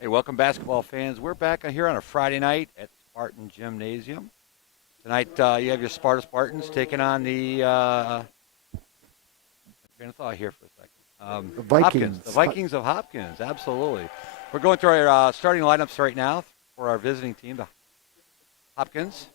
Hey, welcome, basketball fans. We're back here on a Friday night at Spartan Gymnasium. Tonight, you have your Spartans taking on the train of thought here for a second. The Hopkins, the Vikings. Vikings of Hopkins. Absolutely. We're going through our starting lineups right now for our visiting team, the Hopkins.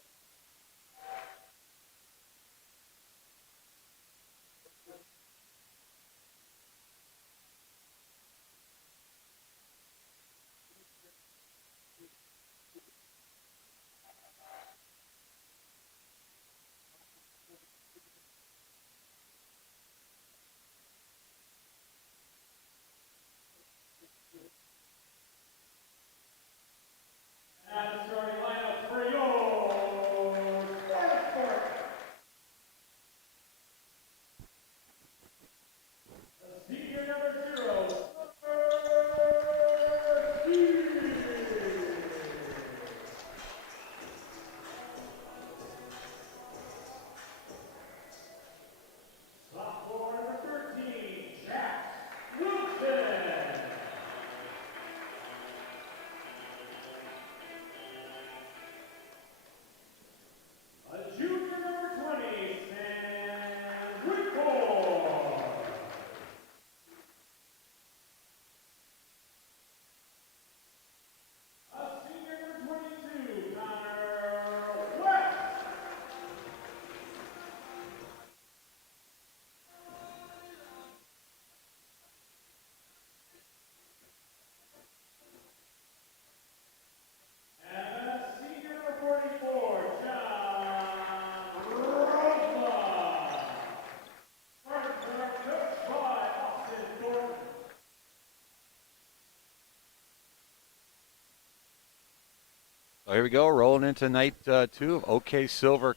So here we go, rolling into night two of OK Silver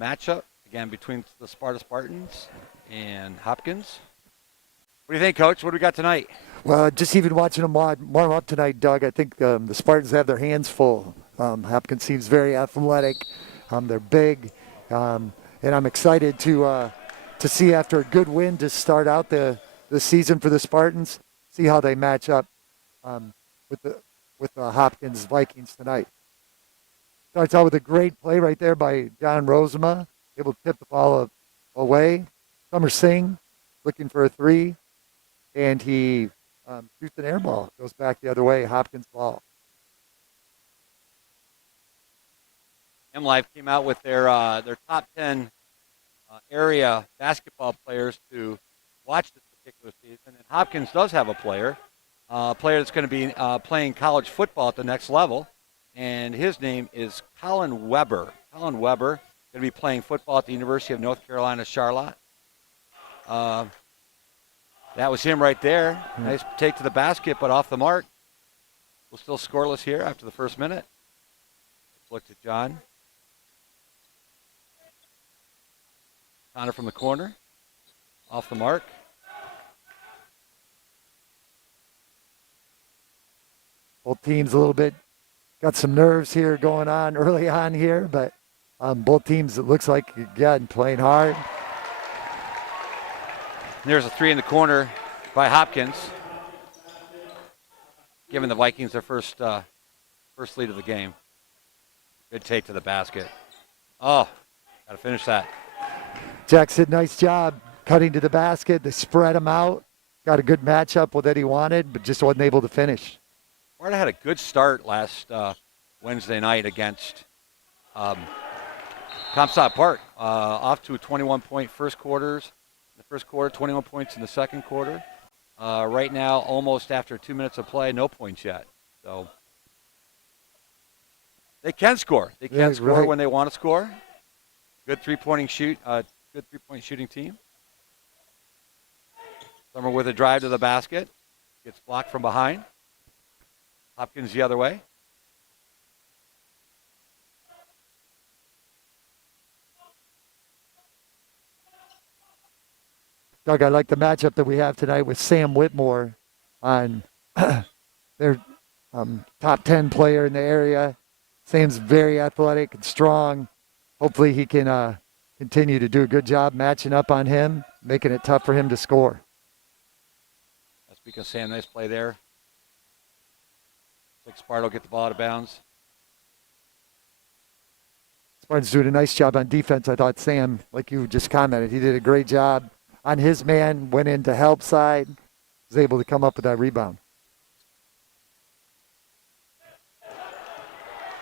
matchup, again between the Sparta Spartans and Hopkins. What do you think, Coach? What do we got tonight? Well, just even watching them warm up tonight, Doug, I think the Spartans have their hands full. Hopkins seems very athletic. They're big. And I'm excited to see after a good win to start out the season for the Spartans, see how they match up with the Hopkins Vikings tonight. Starts out with a great play right there by John Rosema, able to tip the ball away. Summer Singh looking for a three, and he shoots an air ball. Goes back the other way, Hopkins ball. MLive came out with their top 10 area basketball players to watch this particular season, and Hopkins does have a player that's going to be playing college football at the next level, and his name is Colin Weber. Colin Weber going to be playing football at the University of North Carolina, Charlotte. That was him right there. Nice take to the basket, but off the mark. We're still scoreless here after the first minute. Let's look to John. Connor from the corner. Off the mark. Both teams a little bit got some nerves here going on early on here, but both teams, it looks like, again, playing hard. There's a three in the corner by Hopkins, giving the Vikings their first lead of the game. Good take to the basket. Oh, got to finish that. Jackson, nice job cutting to the basket. They spread him out. Got a good matchup with that he wanted, but just wasn't able to finish. Sparta had a good start last Wednesday night against Comstock Park. Off to a 21-point first quarter, 21 points in the second quarter. Right now, almost after 2 minutes of play, no points yet. So they can score. They can score right when they want to score. Good three-point shooting team. Summer with a drive to the basket. Gets blocked from behind. Hopkins the other way. Doug, I like the matchup that we have tonight with Sam Whitmore on their top 10 player in the area. Sam's very athletic and strong. Hopefully he can continue to do a good job matching up on him, making it tough for him to score. Speaking of Sam, nice play there. like Sparta will get the ball out of bounds. Spartan's doing a nice job on defense. I thought Sam, like you just commented, he did a great job on his man, went in to help side, was able to come up with that rebound.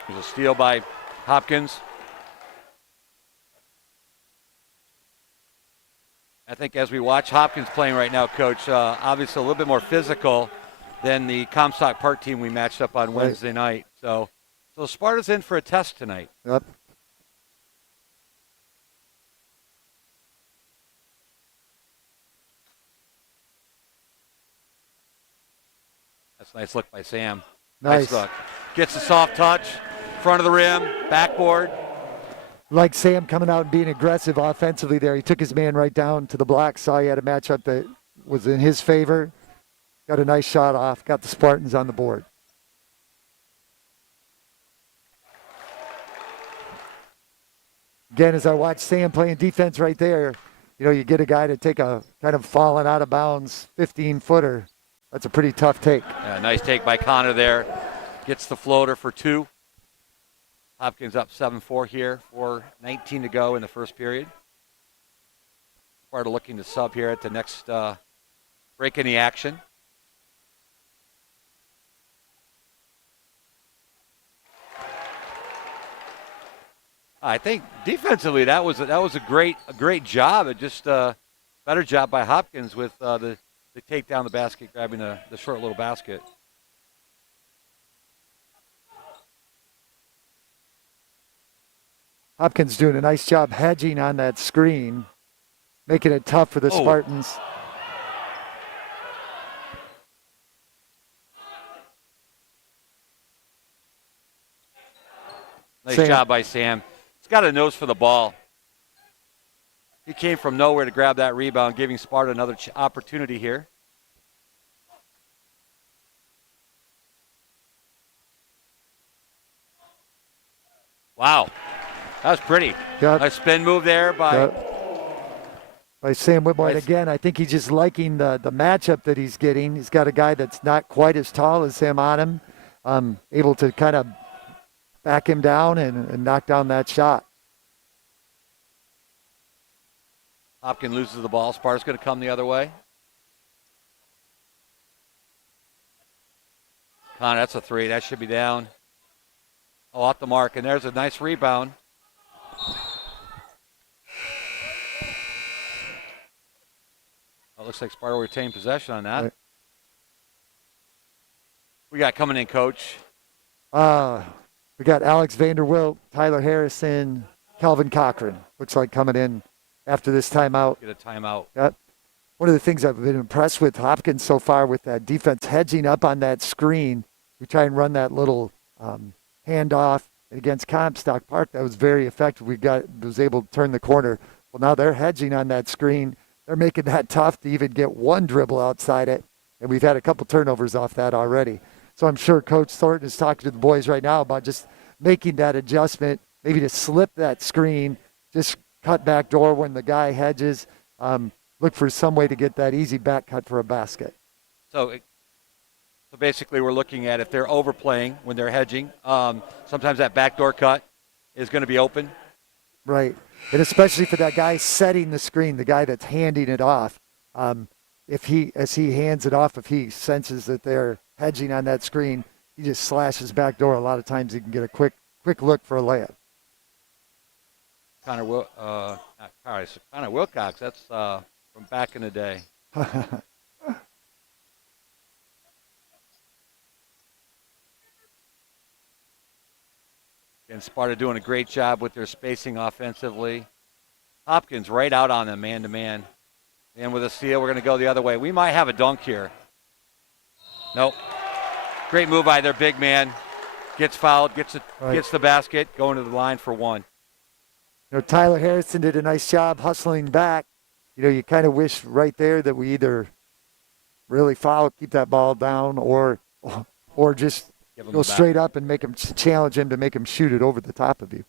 There's a steal by Hopkins. I think as we watch Hopkins playing right now, Coach, obviously a little bit more physical than the Comstock Park team we matched up on Wednesday night. So Sparta's in for a test tonight. Yep. That's a nice look by Sam. Nice look. Gets a soft touch, front of the rim, backboard. Like Sam coming out and being aggressive offensively there. He took his man right down to the block, saw he had a matchup that was in his favor. Got a nice shot off, got the Spartans on the board. Again, as I watch Sam playing defense right there, you get a guy to take a kind of falling out of bounds 15-footer. That's a pretty tough take. Yeah, nice take by Connor there. Gets the floater for 2. Hopkins up 7-4 here, 4:19 to go in the first period. Sparta looking to sub here at the next break in the action. I think defensively that was a great job. It just better job by Hopkins with the take down the basket, grabbing the short little basket. Hopkins doing a nice job hedging on that screen, making it tough for the Spartans. Nice job by Sam. He's got a nose for the ball. He came from nowhere to grab that rebound, giving Sparta another opportunity here. Wow. That was pretty. Yep. Nice spin move there by Sam Whitmore. And again, I think he's just liking the matchup that he's getting. He's got a guy that's not quite as tall as him on him, able to kind of back him down and knock down that shot. Hopkins loses the ball. Sparta's going to come the other way. Connor, that's a 3. That should be down. Oh, off the mark. And there's a nice rebound. Oh, looks like Sparta retained possession on that. Right. We got coming in, Coach. We got Alex Vanderwilt, Tyler Harrison, Calvin Cochran. Looks like coming in after this timeout. Get a timeout. Yep. One of the things I've been impressed with Hopkins so far with that defense hedging up on that screen. We try and run that little handoff against Comstock Park. That was very effective. Was able to turn the corner. Well, now they're hedging on that screen. They're making that tough to even get one dribble outside it. And we've had a couple turnovers off that already. So I'm sure Coach Thornton is talking to the boys right now about just making that adjustment, maybe to slip that screen, just cut back door when the guy hedges, look for some way to get that easy back cut for a basket. So basically we're looking at if they're overplaying when they're hedging, sometimes that backdoor cut is going to be open. Right. And especially for that guy setting the screen, the guy that's handing it off. As he hands it off, if he senses that they're hedging on that screen, he just slashes back door. A lot of times he can get a quick look for a layup. Connor Wilcox, that's from back in the day. And Sparta doing a great job with their spacing offensively. Hopkins right out on them man-to-man. And with a steal, we're going to go the other way. We might have a dunk here. Nope. Great move by their big man. Gets fouled, gets the basket, going to the line for 1. Tyler Harrison did a nice job hustling back. You kind of wish right there that we either really foul, keep that ball down, or just go straight up and make him challenge him to make him shoot it over the top of you.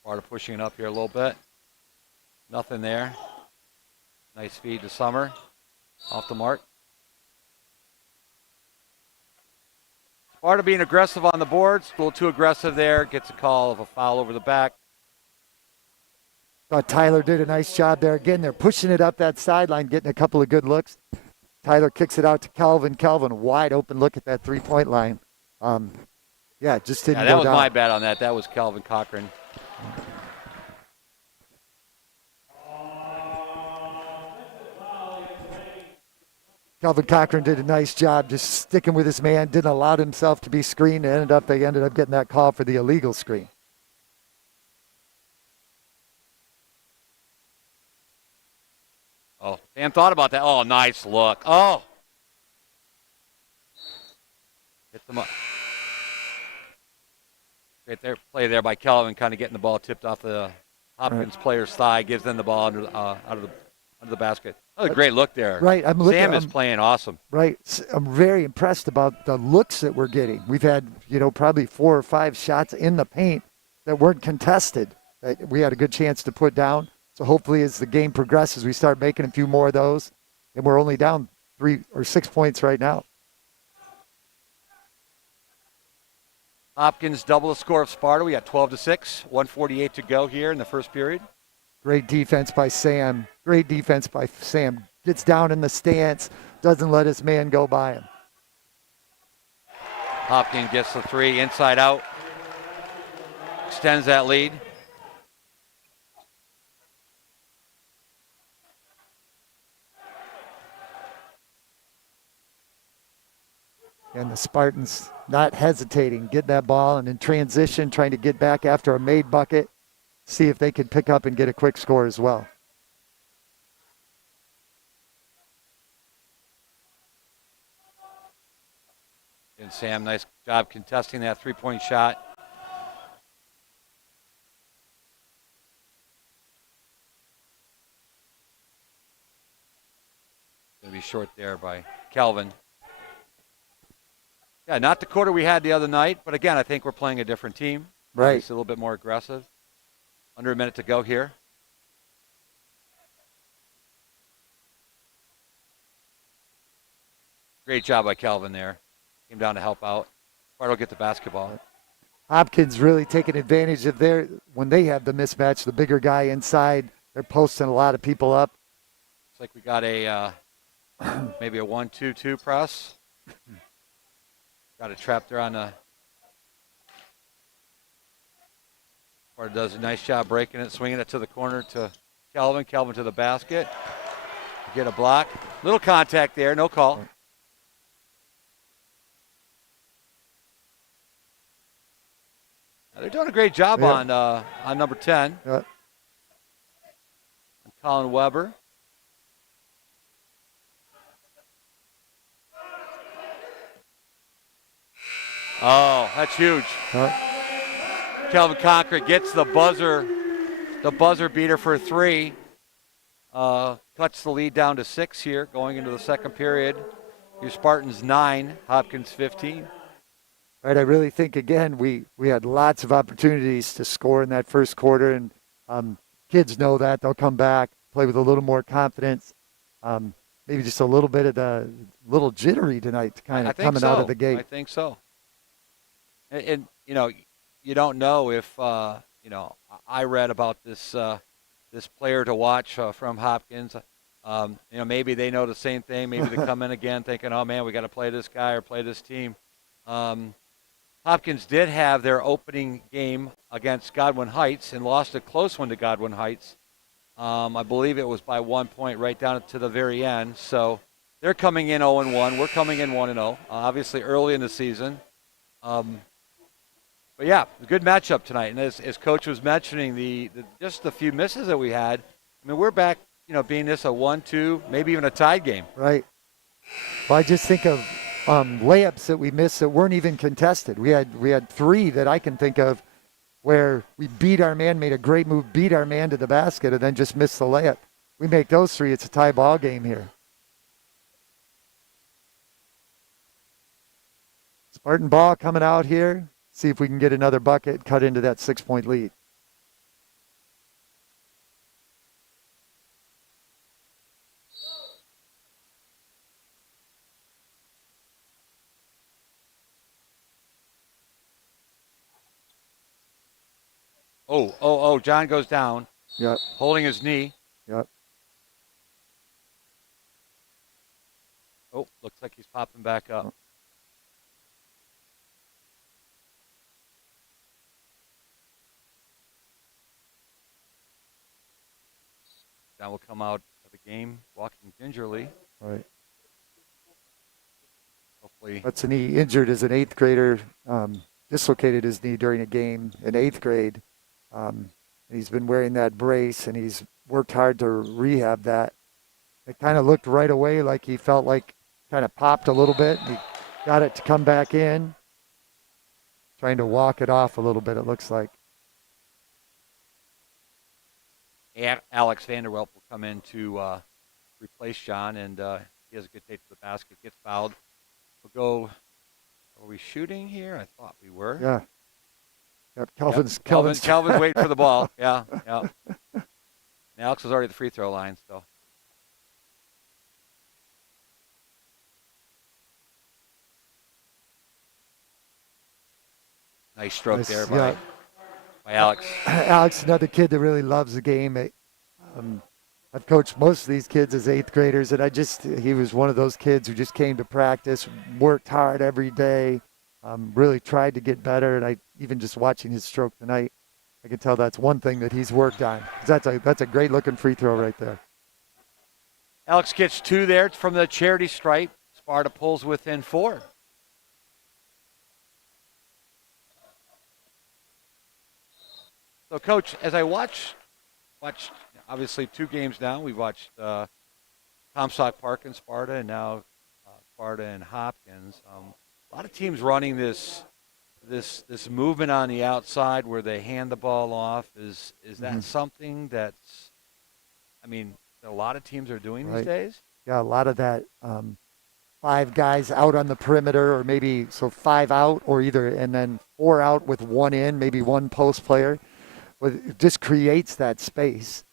Sparta pushing it up here a little bit. Nothing there. Nice feed to Summer. Off the mark. Sparta being aggressive on the boards. A little too aggressive there. Gets a call of a foul over the back. Thought Tyler did a nice job there. Again, they're pushing it up that sideline, getting a couple of good looks. Tyler kicks it out to Calvin. Calvin, wide open look at that three-point line. Yeah, just didn't go down. That was my bad on that. That was Calvin Cochran. Calvin Cochran did a nice job just sticking with his man, didn't allow himself to be screened, and they ended up getting that call for the illegal screen. Oh, Sam thought about that. Oh, nice look. Oh. Hit them up. Great there, play there by Kelvin, kind of getting the ball tipped off the Hopkins player's thigh, gives them the ball out of the basket. That was a great look there. Right. Sam is playing awesome. Right. I'm very impressed about the looks that we're getting. We've had, probably 4 or 5 shots in the paint that weren't contested that we had a good chance to put down. So hopefully as the game progresses, we start making a few more of those. And we're only down 3 or 6 points right now. Hopkins double the score of Sparta. We got 12-6, 1:48 to go here in the first period. Great defense by Sam. Great defense by Sam. Gets down in the stance, doesn't let his man go by him. Hopkins gets the 3 inside out. Extends that lead. And the Spartans not hesitating, getting that ball and in transition, trying to get back after a made bucket, see if they can pick up and get a quick score as well. And Sam, nice job contesting that three-point shot. Going to be short there by Calvin. Yeah, not the quarter we had the other night, but again, I think we're playing a different team. Right. It's a little bit more aggressive. Under a minute to go here. Great job by Calvin there. Came down to help out. Sparta will get the basketball. Hopkins really taking advantage of when they have the mismatch, the bigger guy inside, they're posting a lot of people up. Looks like we got a maybe a 1-2-2 press. Got a trap there on the. Sparta does a nice job breaking it, swinging it to the corner to Calvin. Calvin to the basket. Get a block. Little contact there, no call. They're doing a great job on number 10. Yeah. Colin Weber. Oh, that's huge. Calvin Cochran gets the buzzer beater for a 3. Cuts the lead down to 6 here going into the second period. Your Spartans 9, Hopkins 15. Right, I really think, again, we had lots of opportunities to score in that first quarter, and kids know that. They'll come back, play with a little more confidence. Maybe just a little bit of the little jittery tonight kind of coming out of the gate. I think so. And you don't know if, I read about this this player to watch from Hopkins. Maybe they know the same thing. Maybe they come in again thinking, oh, man, we got to play this guy or play this team. Hopkins did have their opening game against Godwin Heights and lost a close one to Godwin Heights. I believe it was by 1 point right down to the very end. So they're coming in 0-1. We're coming in 1-0, obviously early in the season. But, yeah, a good matchup tonight. And as Coach was mentioning, just the few misses that we had, I mean, we're back, being this a 1-2, maybe even a tied game. Right. Well, I just think of layups that we missed that weren't even contested. We had 3 that I can think of where we beat our man, made a great move, beat our man to the basket, and then just missed the layup. We make those 3, it's a tie ball game here. Spartan ball coming out here. See if we can get another bucket, cut into that 6-point lead. Oh, John goes down, Yep. holding his knee. Yep. Oh, looks like he's popping back up. John will come out of the game walking gingerly. Right. Hopefully. That's a knee injured as an 8th grader. Dislocated his knee during a game in 8th grade. He's been wearing that brace, and he's worked hard to rehab that. It kind of looked right away like he felt like kind of popped a little bit. He got it to come back in. Trying to walk it off a little bit, it looks like. Alex Vanderwelp will come in to replace John, and he has a good take to the basket. Gets fouled. We'll go. Are we shooting here? I thought we were. Yeah. Yep. Calvin's waiting for the ball. Yeah. And Alex was already at the free throw line, so. Nice stroke there by Alex. Alex, another kid that really loves the game. I've coached most of these kids as 8th graders, and he was one of those kids who just came to practice, worked hard every day, really tried to get better. And even just watching his stroke tonight, I can tell that's one thing that he's worked on. That's a great looking free throw right there. Alex gets 2 there from the charity stripe. Sparta pulls within 4. So, Coach, as I watched obviously 2 games now. We watched Comstock Park and Sparta, and now Sparta and Hopkins. A lot of teams running this movement on the outside where they hand the ball off. Is that something that's, a lot of teams are doing these days? Yeah, a lot of that. 5 guys out on the perimeter, or maybe 5 out, and then 4 out with 1 in, maybe 1 post player. But it just creates that space,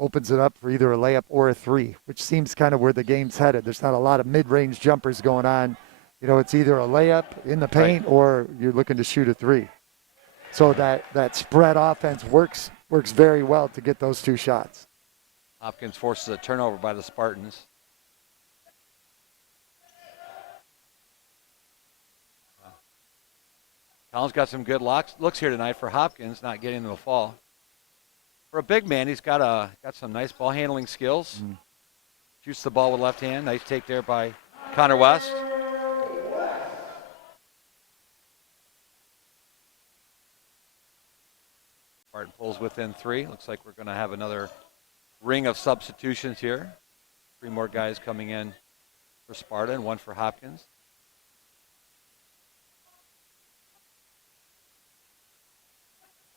opens it up for either a layup or a 3, which seems kind of where the game's headed. There's not a lot of mid-range jumpers going on. It's either a layup in the paint or you're looking to shoot a 3. So that spread offense works very well to get those 2 shots. Hopkins forces a turnover by the Spartans. Collins got some good looks here tonight for Hopkins, not getting them a fall. For a big man, he's got some nice ball handling skills. Shoots the ball with left hand. Nice take there by Connor West. Spartan pulls within 3. Looks like we're going to have another ring of substitutions here. 3 more guys coming in for Sparta and 1 for Hopkins.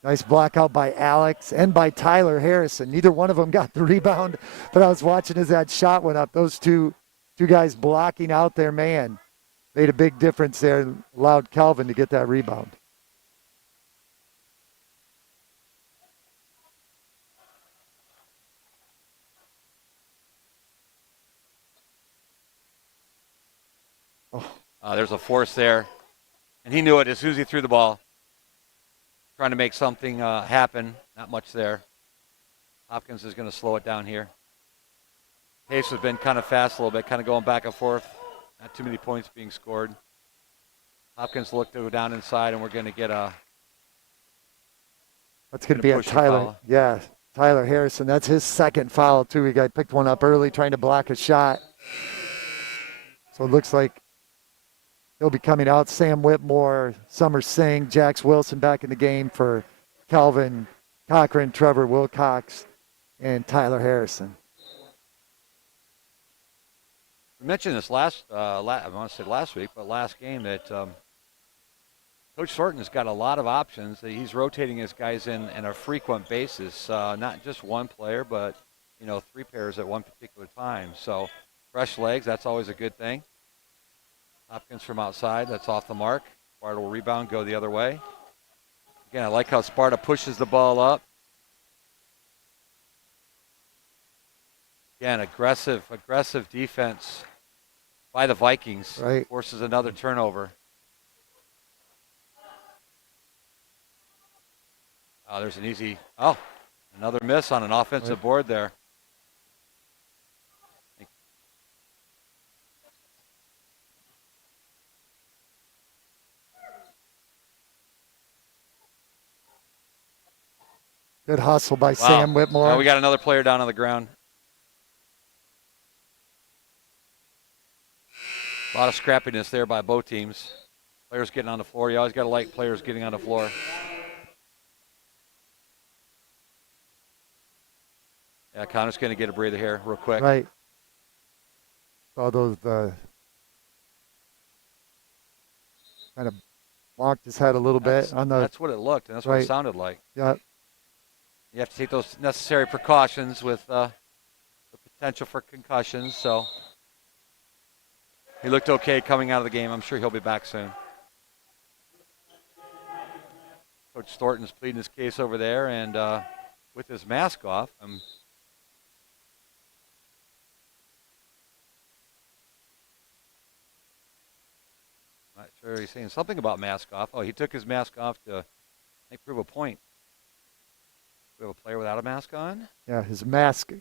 Nice block out by Alex and by Tyler Harrison. Neither one of them got the rebound, but I was watching as that shot went up. Those two guys blocking out their man made a big difference there and allowed Calvin to get that rebound. There's a force there, and he knew it as soon as he threw the ball. Trying to make something happen. Not much there. Hopkins is going to slow it down here. Pace has been kind of fast a little bit, kind of going back and forth. Not too many points being scored. Hopkins looked to go down inside, and we're going to get a. That's going to be a Tyler. Yeah, Tyler Harrison. That's his second foul, too. He picked one up early trying to block a shot. So it looks like he'll be coming out. Sam Whitmore, Summer Singh, Jax Wilson back in the game for Calvin Cochran, Trevor Wilcox, and Tyler Harrison. We mentioned this I want to say last week, but last game that Coach Thornton has got a lot of options. He's rotating his guys in a frequent basis, not just one player, but 3 pairs at one particular time. So fresh legs, that's always a good thing. Hopkins from outside, that's off the mark. Sparta will rebound, go the other way. Again, I like how Sparta pushes the ball up. Again, aggressive defense by the Vikings. Right. Forces another turnover. There's an easy, another miss on an offensive board there. Good hustle by Sam Whitmore. We got another player down on the ground. A lot of scrappiness there by both teams. Players getting on the floor. You always got to like players getting on the floor. Yeah, Connor's going to get a breather here real quick. Right. Saw those kind of walked his head a little bit on the. That's what it looked, and that's what it sounded like. Yeah. You have to take those necessary precautions with the potential for concussions. So he looked okay coming out of the game. I'm sure he'll be back soon. Coach Thornton's pleading his case over there, and with his mask off, I'm not sure. He's saying something about mask off. Oh, he took his mask off to, I think, prove a point. We have a player without a mask on? Yeah, his mask,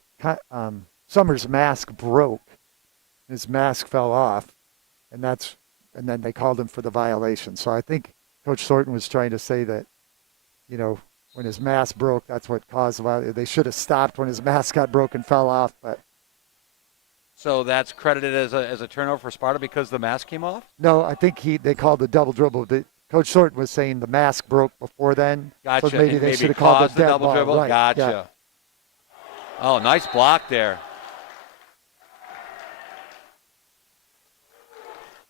Summers' mask broke. His mask fell off, and then they called him for the violation. So I think Coach Thornton was trying to say that, when his mask broke, that's what caused the violation. They should have stopped when his mask got broken, fell off. But so that's credited as a turnover for Sparta because the mask came off? No, I think they called the double dribble. Coach Thornton was saying the mask broke before then. Gotcha. So maybe they should have called the double dribble. Right. Gotcha. Yeah. Oh, nice block there.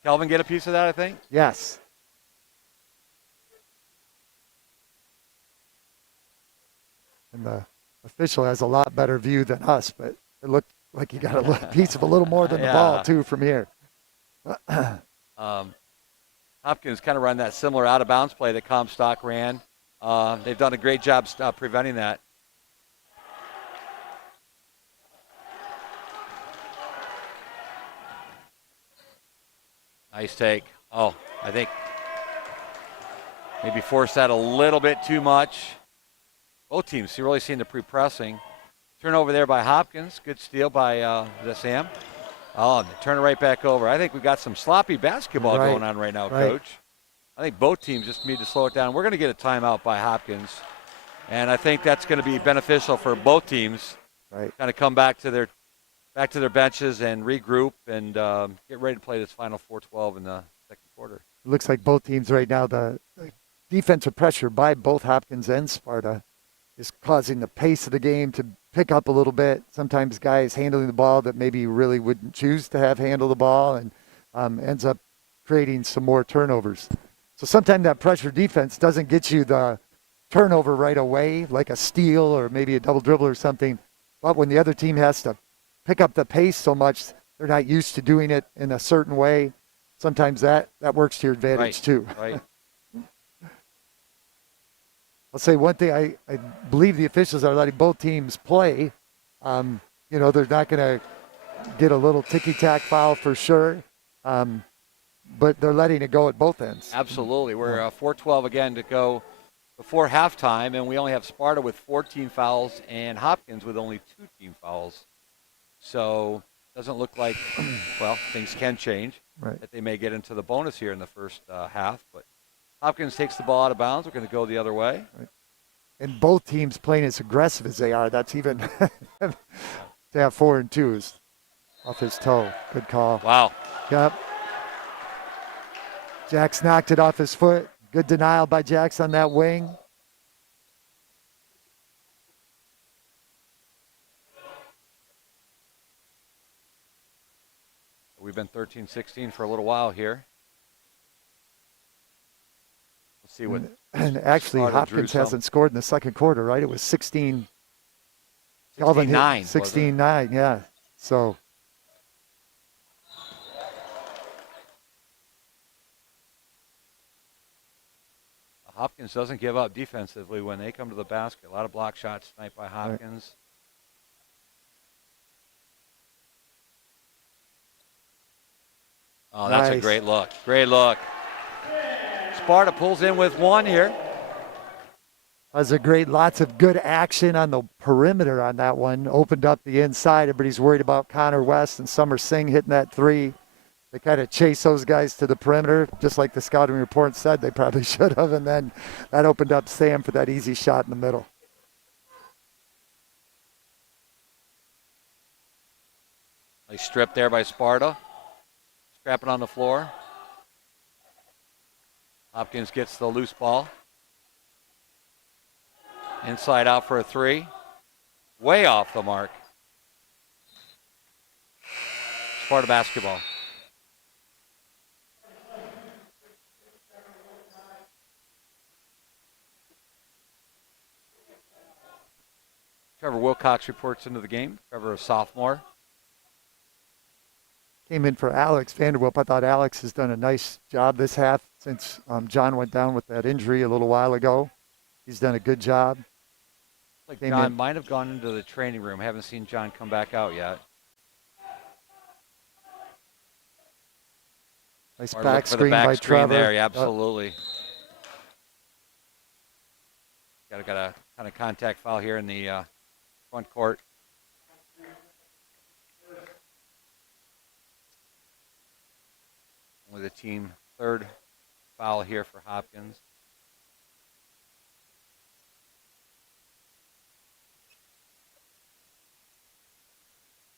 Kelvin get a piece of that, I think? Yes. And the official has a lot better view than us, but it looked like he got a piece of a little more than the ball, too, from here. Hopkins kind of run that similar out-of-bounds play that Comstock ran. They've done a great job preventing that. Nice take. Oh, I think maybe forced that a little bit too much. Both teams really seem to pre-pressing. Turnover there by Hopkins. Good steal by Sam. Oh, turn it right back over. I think we've got some sloppy basketball going on right now, Coach. I think both teams just need to slow it down. We're going to get a timeout by Hopkins, and I think that's going to be beneficial for both teams. Right. Kind of come back to their benches and regroup and get ready to play this final 4:12 in the second quarter. It looks like both teams right now, the defensive pressure by both Hopkins and Sparta is causing the pace of the game to pick up a little bit. Sometimes guys handling the ball that maybe really wouldn't choose to have handle the ball and ends up creating some more turnovers. So sometimes that pressure defense doesn't get you the turnover right away, like a steal or maybe a double dribble or something. But when the other team has to pick up the pace so much, they're not used to doing it in a certain way. Sometimes that works to your advantage too. Right. I'll say one thing. I believe the officials are letting both teams play. They're not going to get a little ticky-tack foul for sure, but they're letting it go at both ends. Absolutely. We're 4:12 again to go before halftime, and we only have Sparta with 14 fouls and Hopkins with only 2 team fouls. So it doesn't look like, things can change. Right. That they may get into the bonus here in the first half, but Hopkins takes the ball out of bounds. We're going to go the other way. Right. And both teams playing as aggressive as they are. That's even to have 4 and 2 is off his toe. Good call. Wow. Yep. Jax knocked it off his foot. Good denial by Jax on that wing. We've been 13-16 for a little while here. We'll see what. And actually, Hopkins hasn't scored in the second quarter, right? It was 16. 16-9. 16-9, yeah. So. Hopkins doesn't give up defensively when they come to the basket. A lot of block shots tonight by Hopkins. Right. Oh, that's a great look. Great look. Sparta pulls in with 1 here. was a great, lots of good action on the perimeter on that one. Opened up the inside. Everybody's worried about Connor West and Summer Singh hitting that three. They kind of chase those guys to the perimeter, just like the scouting report said they probably should have, and then that opened up Sam for that easy shot in the middle. Nice strip there by Sparta. Scrapping on the floor. Hopkins gets the loose ball. Inside out for a three. Way off the mark. Sparta basketball. Trevor Wilcox reports into the game. Trevor, a sophomore. Came in for Alex Vanderwilp. I thought Alex has done a nice job this half since John went down with that injury a little while ago. He's done a good job. Like John might have gone into the training room. Haven't seen John come back out yet. Nice back screen by Trevor. There, yeah, absolutely. Got a kind of contact foul here in the front court. Only the team third foul here for Hopkins.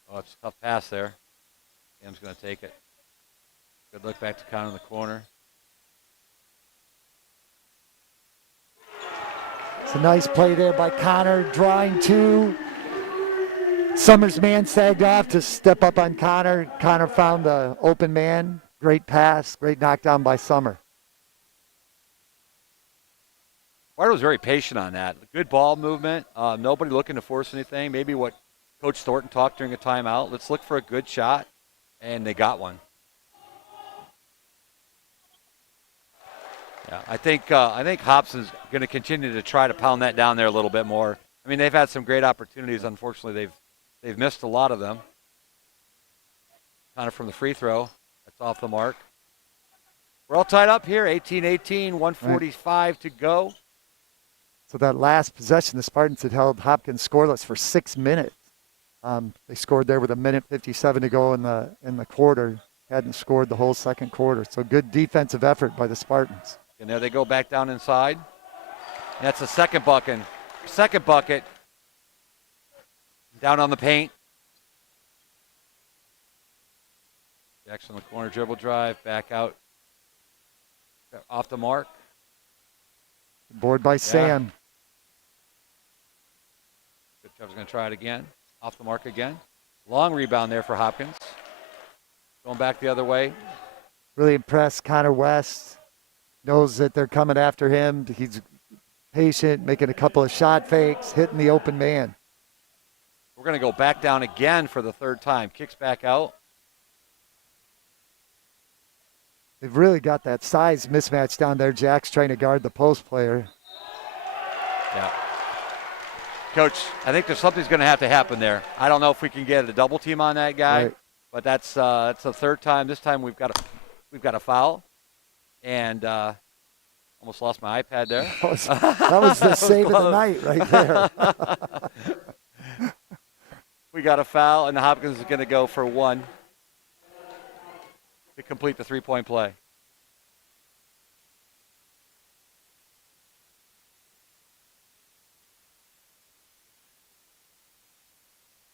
Oh, it's a tough pass there. Sam's going to take it. Good look back to Connor in the corner. It's a nice play there by Connor, drawing two. Summers' man sagged off to step up on Connor. Connor found the open man. Great pass, great knockdown by Summer. Sparta was very patient on that. Good ball movement. Nobody looking to force anything. Maybe what Coach Thornton talked during a timeout. Let's look for a good shot, and they got one. Yeah, I think Hobson's going to continue to try to pound that down there a little bit more. I mean, they've had some great opportunities. Unfortunately, they've missed a lot of them. Kind of from the free throw. That's off the mark. We're all tied up here, 18-18, 145 to go. So that last possession, the Spartans had held Hopkins scoreless for 6 minutes. They scored there with 1:57 to go in the quarter. Hadn't scored the whole second quarter. So good defensive effort by the Spartans. And there they go back down inside. And that's the second bucket. Second bucket. Down on the paint. Jackson on the corner, dribble drive, back out. Off the mark. Board by Sam. Good. Trevor's going to try it again. Off the mark again. Long rebound there for Hopkins. Going back the other way. Really impressed. Connor West knows that they're coming after him. He's patient, making a couple of shot fakes, hitting the open man. We're going to go back down again for the third time. Kicks back out. They've really got that size mismatch down there. Jack's trying to guard the post player. Yeah. Coach, I think there's something's going to have to happen there. I don't know if we can get a double team on that guy, right. But that's the third time. This time we've got a foul, and almost lost my iPad there. That was the save of the night right there. We got a foul, and the Hopkins is going to go for one to complete the three-point play.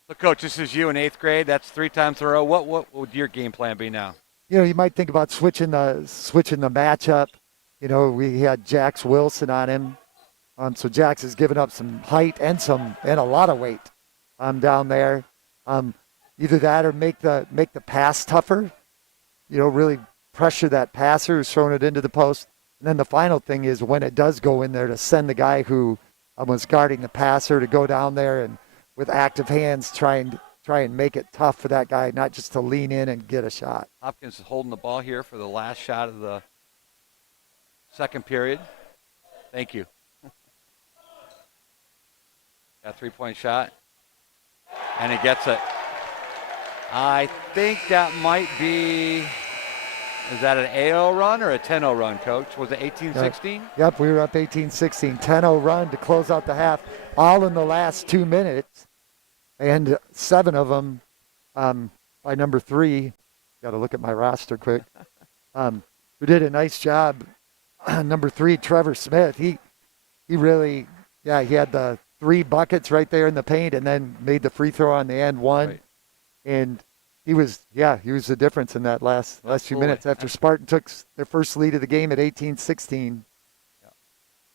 So, Coach, this is you in 8th grade. That's 3 times in a row. What would your game plan be now? You know, you might think about switching the matchup. You know, we had Jax Wilson on him. So Jax has given up some height and a lot of weight down there. Either that or make the pass tougher. You know, really pressure that passer who's throwing it into the post. And then the final thing is when it does go in there to send the guy who was guarding the passer to go down there and with active hands try and make it tough for that guy, not just to lean in and get a shot. Hopkins is holding the ball here for the last shot of the second period. Thank you. Got a 3-point shot. And he gets it. I think that might be Is that an 8-0 run or a 10-0 run, Coach? Was it Uh, 18-16? yep, we were up 18-16, 10-0 run to close out the half, all in the last 2 minutes, and 7 of them by number 3. Got to look at my roster quick. Who did a nice job. Number 3, Trevor Smith. He really, yeah, he had the 3 buckets right there in the paint, and then made the free throw on the end one. Right. And he was the difference in that last few minutes after Spartan took their first lead of the game at 18-16.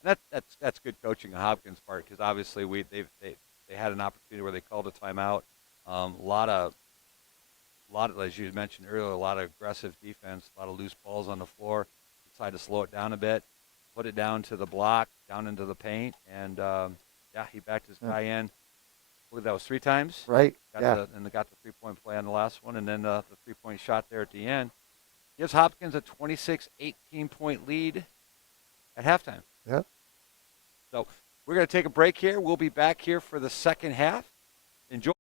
And that's good coaching on Hopkins' part because obviously they had an opportunity where they called a timeout. A lot of as you mentioned earlier, a lot of aggressive defense, a lot of loose balls on the floor. Decided to slow it down a bit, put it down to the block, down into the paint, and yeah, he backed his guy in. I believe that was 3 times. Right. And they got the 3-point play on the last one, and then the 3-point shot there at the end gives Hopkins a 26-18-point lead at halftime. Yep. So we're going to take a break here. We'll be back here for the second half. Enjoy.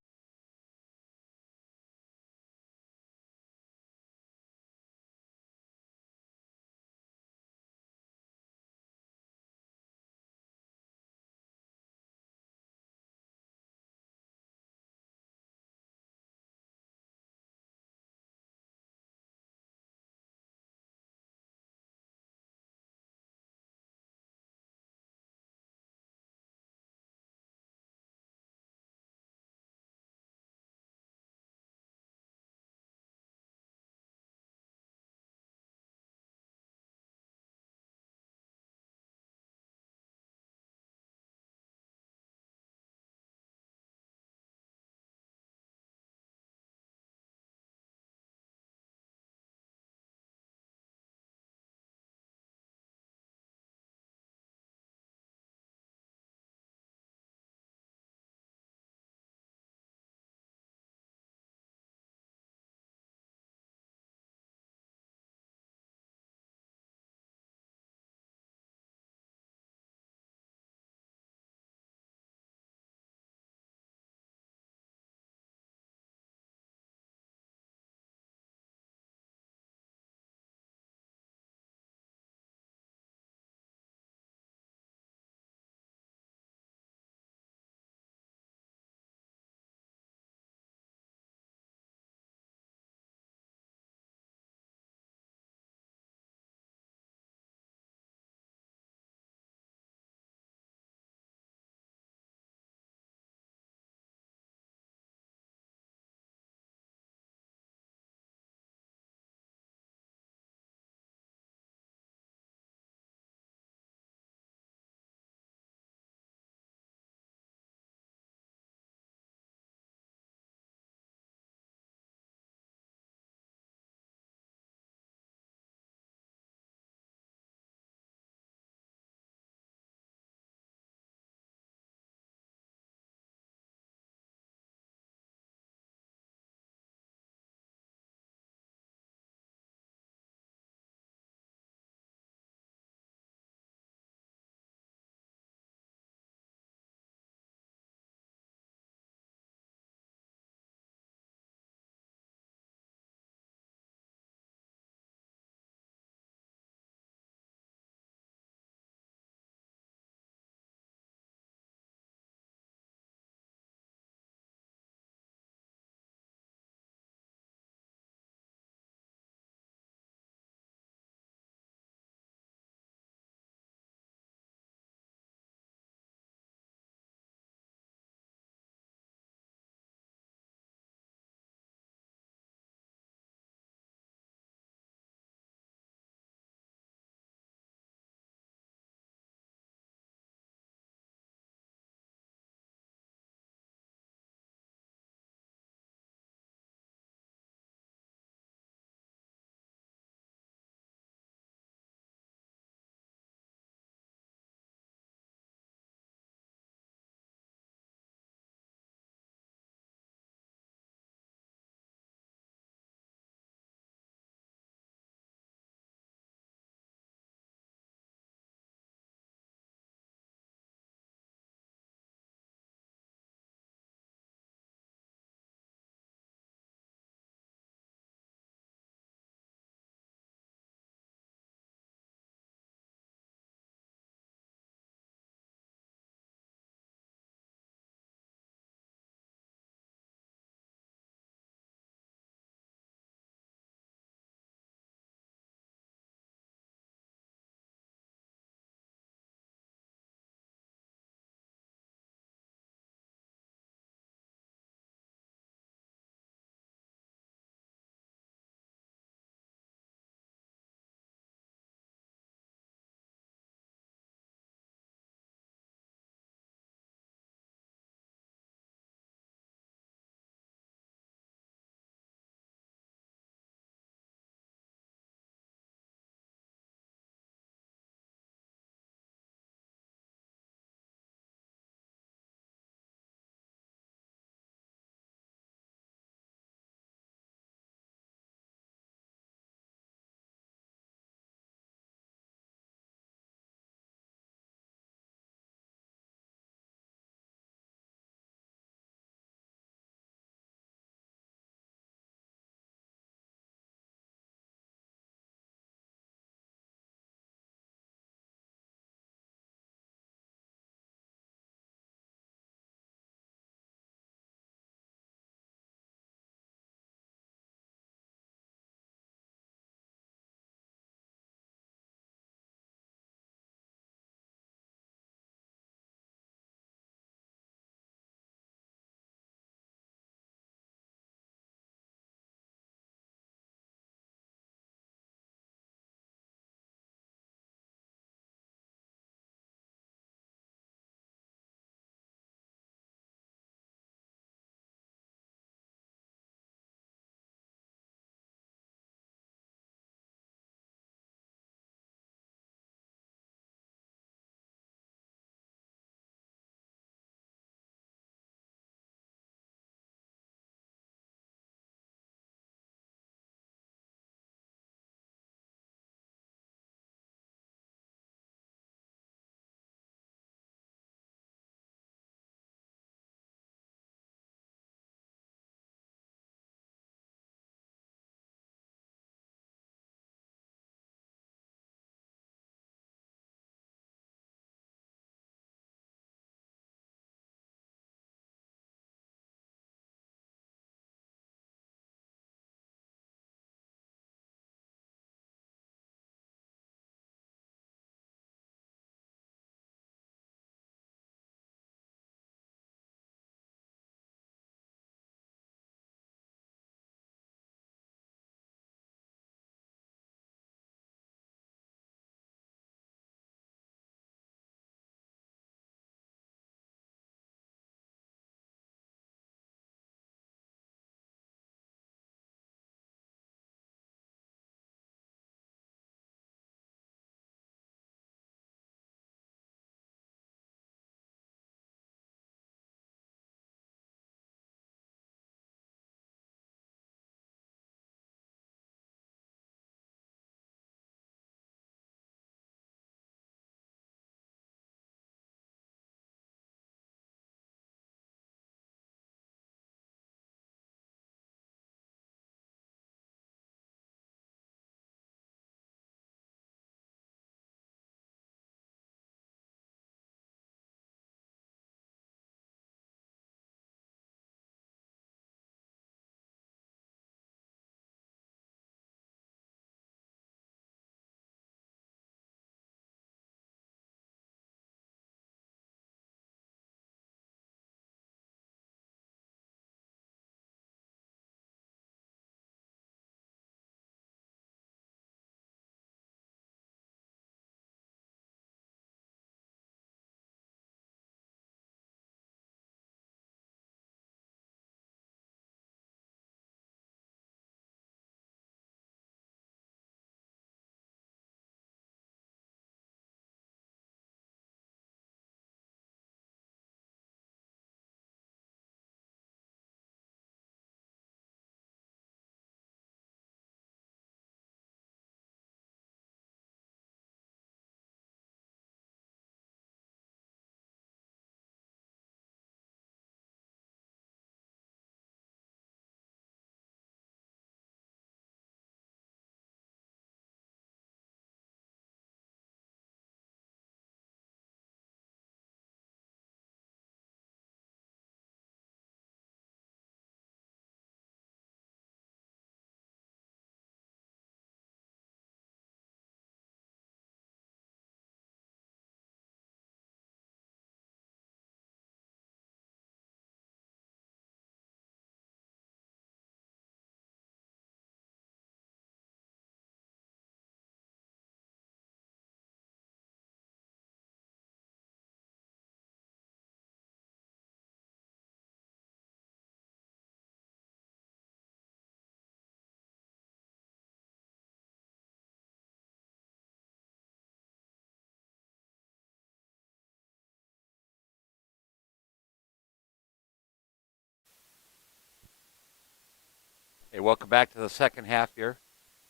welcome back to the second half here.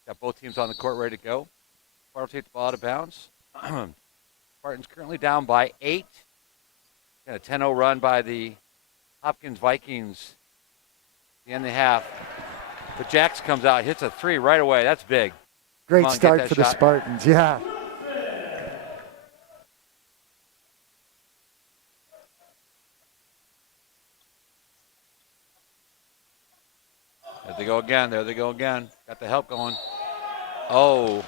Got both teams on the court ready to go. Sparta will take the ball out of bounds. Spartans currently down by 8. Got a 10-0 run by the Hopkins Vikings at the end of the half. But Jax comes out, hits a 3 right away. That's big. Great start for the Spartans, yeah. There they go again. There they go again. Got the help going. Oh,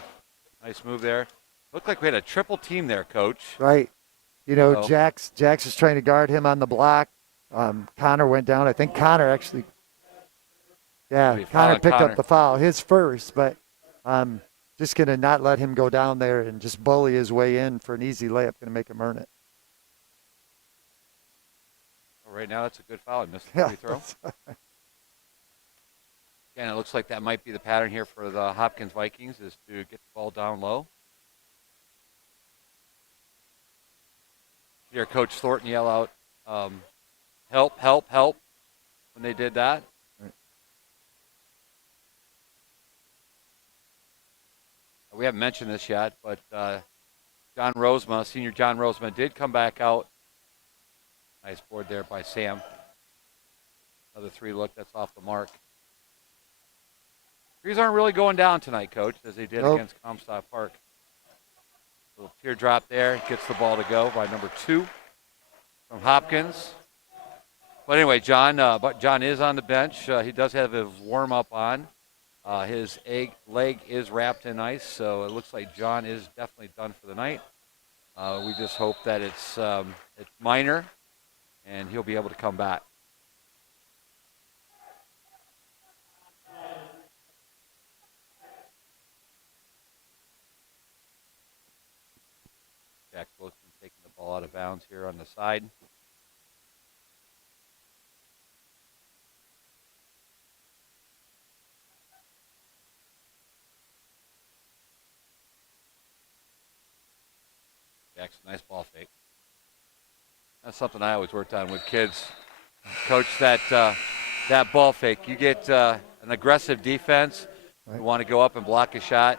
nice move there. Looked like we had a triple team there, Coach. Right. You know, Jax is trying to guard him on the block. Connor went down. I think Connor actually, Connor picked up the foul, his first, but just going to not let him go down there and just bully his way in for an easy layup, going to make him earn it. Well, right now, that's a good foul. I missed the free throw. Again, it looks like that might be the pattern here for the Hopkins Vikings, is to get the ball down low. Hear Coach Thornton yell out, help, help, help, when they did that. Right. We haven't mentioned this yet, but senior John Rosema did come back out. Nice board there by Sam. Another 3 look, that's off the mark. Threes aren't really going down tonight, Coach, as they did against Comstock Park. Little teardrop there, gets the ball to go by number 2 from Hopkins. But anyway, John is on the bench. He does have his warm-up on. His leg is wrapped in ice, so it looks like John is definitely done for the night. We just hope that it's minor, and he'll be able to come back. Jack Wilson taking the ball out of bounds here on the side. Jack's nice ball fake. That's something I always worked on with kids. Coach, that ball fake. You get an aggressive defense. Right. You want to go up and block a shot.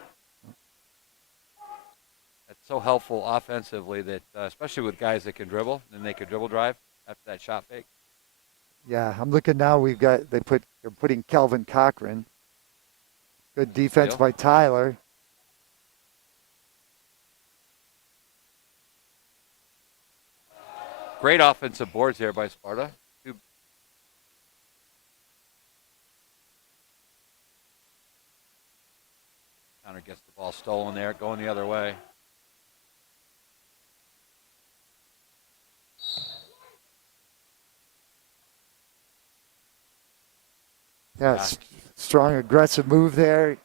That's so helpful offensively, that especially with guys that can dribble, and they can dribble drive after that shot fake. Yeah, I'm looking now. They're putting Kelvin Cochran. Good defense by Tyler. Great offensive boards there by Sparta. Connor gets the ball stolen there, going the other way. Yeah, strong, aggressive move there.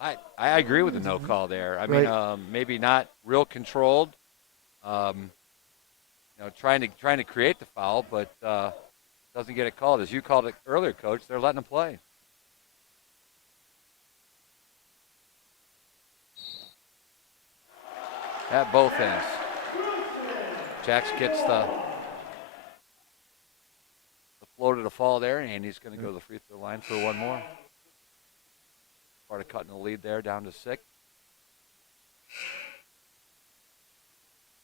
I agree with the no call there. I mean, maybe not real controlled. Trying to create the foul, but doesn't get it called. As you called it earlier, Coach, they're letting him play. At both ends. Jax gets the floater to fall there, and he's going to go to the free throw line for one more. Sparta cutting the lead there down to 6.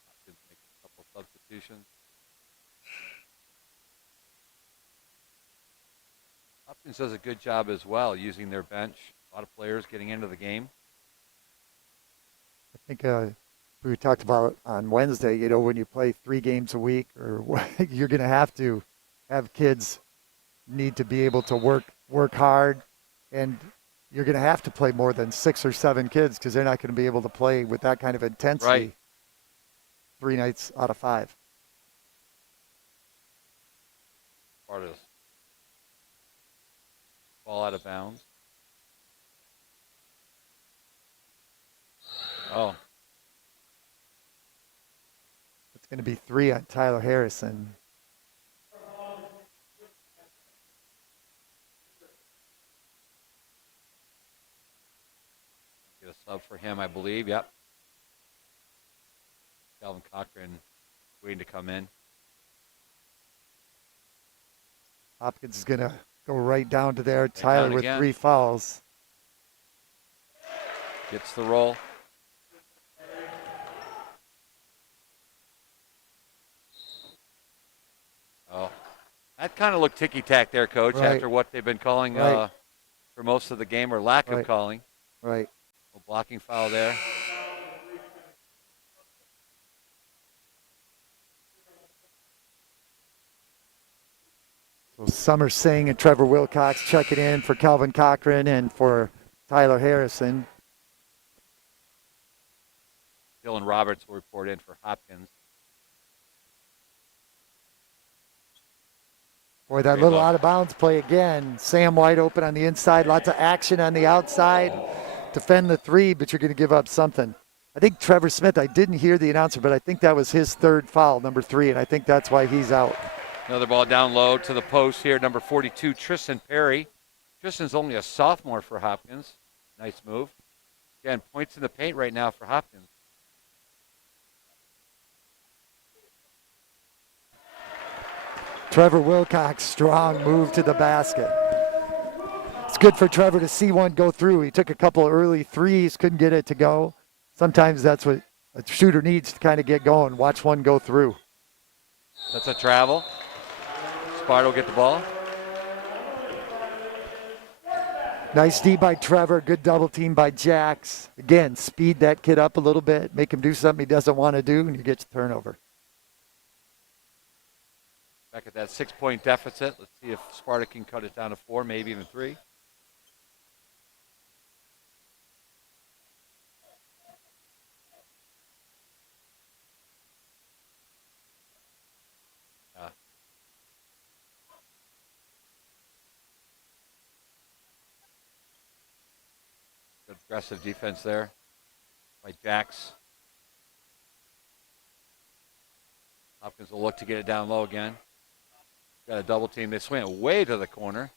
Hopkins makes a couple substitutions. Hopkins does a good job as well using their bench. A lot of players getting into the game. I think we talked about on Wednesday, when you play 3 games a week, or you're going to have kids need to be able to work hard, and you're going to have to play more than 6 or 7 kids, because they're not going to be able to play with that kind of intensity 3 nights out of 5. Sparta's ball out of bounds. Oh. It's going to be 3 on Tyler Harrison. Get a sub for him, I believe. Yep. Calvin Cochran waiting to come in. Hopkins is going to go right down to there. Tyler with 3 fouls. Gets the roll. Oh, that kind of looked ticky-tack there, Coach, after what they've been calling for most of the game, or lack of calling. Right. A blocking foul there. So Summer Singh and Trevor Wilcox checking in for Calvin Cochran and for Tyler Harrison. Dylan Roberts will report in for Hopkins. Boy, that little out-of-bounds play again. Sam wide open on the inside. Lots of action on the outside. Defend the 3, but you're going to give up something. I think Trevor Smith, I didn't hear the announcer, but I think that was his 3rd foul, number 3, and I think that's why he's out. Another ball down low to the post here, number 42, Tristan Perry. Tristan's only a sophomore for Hopkins. Nice move. Again, points in the paint right now for Hopkins. Trevor Wilcox, strong move to the basket. It's good for Trevor to see one go through. He took a couple early threes, couldn't get it to go. Sometimes that's what a shooter needs to kind of get going. Watch one go through. That's a travel. Sparta will get the ball. Nice D by Trevor. Good double team by Jax. Again, speed that kid up a little bit. Make him do something he doesn't want to do, and you get your turnover. Back at that 6-point deficit. Let's see if Sparta can cut it down to 4, maybe even 3. Good aggressive defense there by Jax. Hopkins will look to get it down low again. Got a double team. They swing it way to the corner.